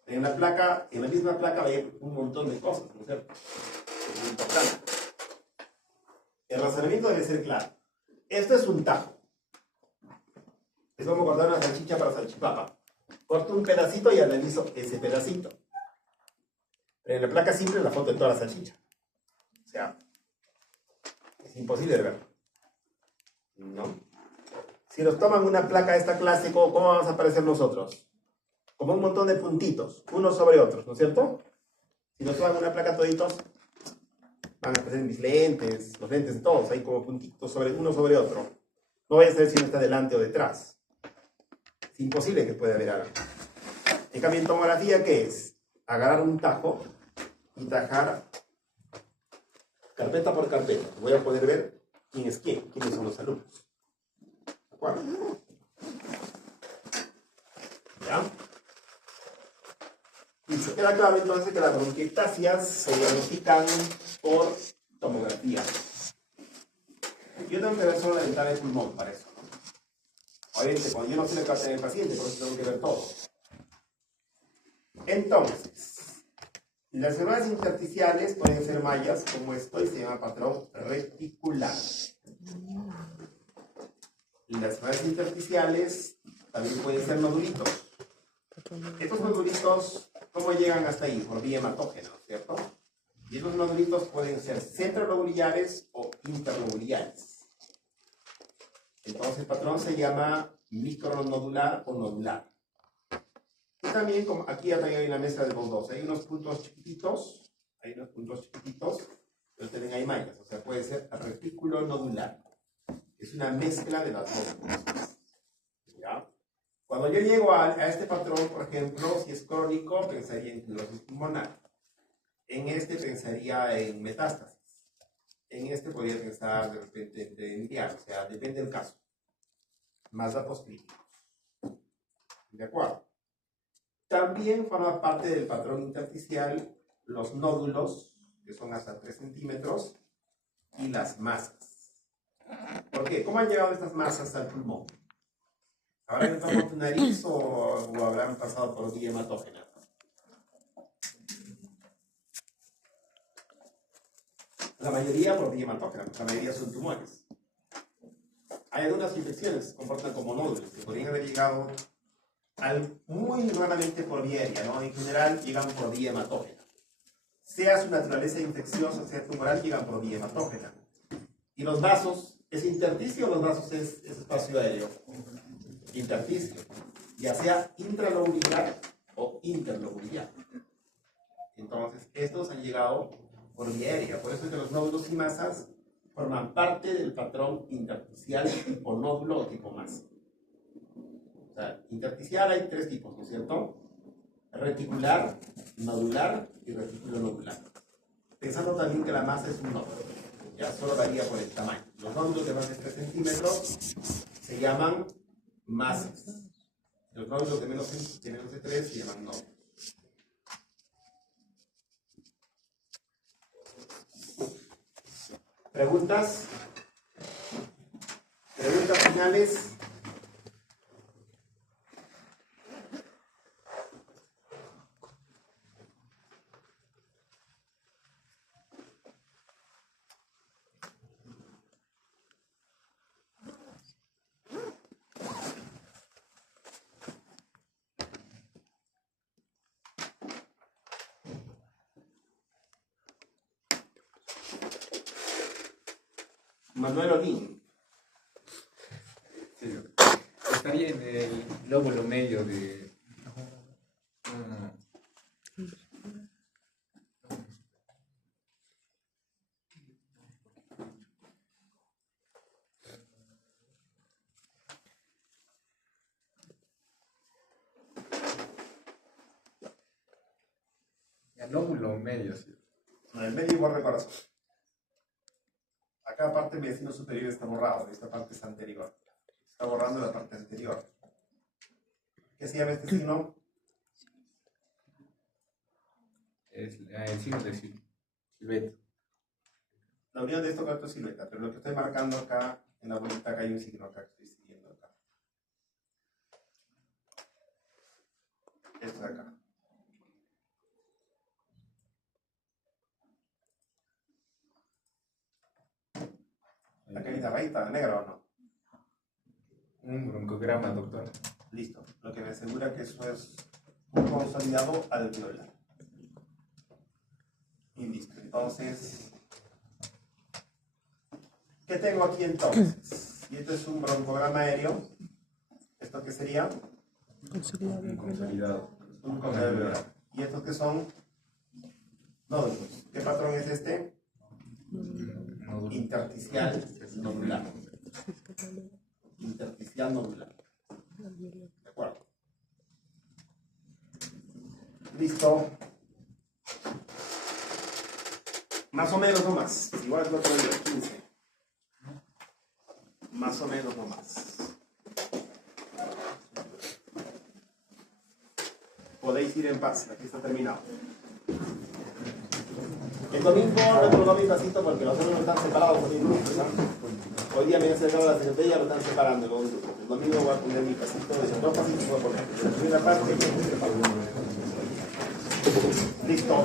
En la placa, en la misma placa va a haber un montón de cosas, ¿no es cierto? Es muy importante. El razonamiento debe ser claro. Esto es un tajo. Es como cortar una salchicha para salchipapa. Corto un pedacito y analizo ese pedacito. Pero en la placa simple la foto de toda la salchicha. O sea, es imposible de ver. ¿No? Si nos toman una placa de esta clase, ¿cómo vamos a aparecer nosotros? Como un montón de puntitos, unos sobre otros, ¿no es cierto? Si nos toman una placa toditos, van a aparecer mis lentes, los lentes de todos, ahí como puntitos uno sobre otro. No voy a saber si uno está delante o detrás. Es imposible que pueda haber algo. En cambio, en tomografía, ¿qué es? Agarrar un tajo y tajar carpeta por carpeta. Voy a poder ver quién es quién, quiénes son los alumnos. ¿De acuerdo? ¿Ya? Y se queda claro entonces que las bronquiectasias se diagnostican por tomografía. Yo tengo que ver solo la ventana de pulmón para eso, ¿no? Obviamente, cuando yo no sé lo que va a tener el paciente, por eso tengo que ver todo. Entonces, las enfermedades intersticiales pueden ser mallas, como esto, y se llama patrón reticular. Y las enfermedades intersticiales también pueden ser nodulitos. Estos nodulitos, ¿cómo llegan hasta ahí? Por vía hematógena, ¿cierto? Y estos nodulitos pueden ser centronoduliares o internoduliares. Entonces el patrón se llama micronodular o nodular. Y también, como aquí arriba hay una mezcla de los dos, hay unos puntos chiquititos, pero tienen ahí mallas, o sea, puede ser retículo nodular. Es una mezcla de las dos cosas. ¿Ya? Cuando yo llego a este patrón, por ejemplo, si es crónico, pensaría en fibrosis pulmonar. En este pensaría en metástasis. En este podría pensar de repente en vial, o sea, depende del caso. Más datos clínicos. ¿De acuerdo? También forma parte del patrón intersticial los nódulos, que son hasta 3 centímetros, y las masas. ¿Por qué? ¿Cómo han llegado estas masas al pulmón? ¿Habrán entrado por tu nariz o habrán pasado por vía hematógena? La mayoría por vía hematógena, la mayoría son tumores. Hay algunas infecciones que se comportan como nódulos, que podrían haber llegado muy raramente por vía aérea, ¿no? En general llegan por vía hematógena. Sea su naturaleza infecciosa, sea tumoral, llegan por vía hematógena. Y los vasos, ¿es intersticio o los vasos es espacio aéreo? Intersticio, ya sea intralobular o interlobular. Entonces, estos han llegado por vía aérea. Por eso es que los nódulos y masas forman parte del patrón intersticial tipo nódulo o tipo masa. O sea, intersticial hay 3 tipos, ¿no es cierto? Reticular, nodular y reticulonodular. Pensando también que la masa es un nódulo, ya solo varía por el tamaño. Los nódulos de más de 3 centímetros se llaman masas. Los nódulos de menos de 3 se llaman nódulos. ¿Preguntas? ¿Preguntas finales? Manuel Olín. Sí, estaría en el lóbulo medio de... el lóbulo medio, sí. No, el medio igual corazón. Acá parte del vecino superior está borrado, esta parte es anterior. Está borrando la parte anterior. ¿Qué se llama este signo? Es el signo de silueta. La unión de esto con esto es silueta, pero lo que estoy marcando acá, en la bolita, acá hay un signo acá que estoy siguiendo acá. Esto de acá. Acá hay una rayita negra o no. Un broncograma, doctor. Listo. Lo que me asegura que eso es un consolidado alveolar. Y listo. Entonces, ¿qué tengo aquí entonces? Y esto es un broncograma aéreo. ¿Esto qué sería? Un consolidado. Un consolidado alveolar. ¿Y estos qué son? Nódulos. ¿Qué patrón es este? Intersticial nodular. Intersticial nodular. ¿De acuerdo? Listo. Más o menos no más. Igual es lo que hay 15. Más o menos no más. Podéis ir en paz. Aquí está terminado. El domingo no te lo doy pasito porque los otros no están separados por ningún grupo, ¿no? Hoy día me he acercado a la secretaría, lo están separando los grupos. El domingo voy a poner mi pasito, de 2 pasitos voy a poner. La primera parte y listo.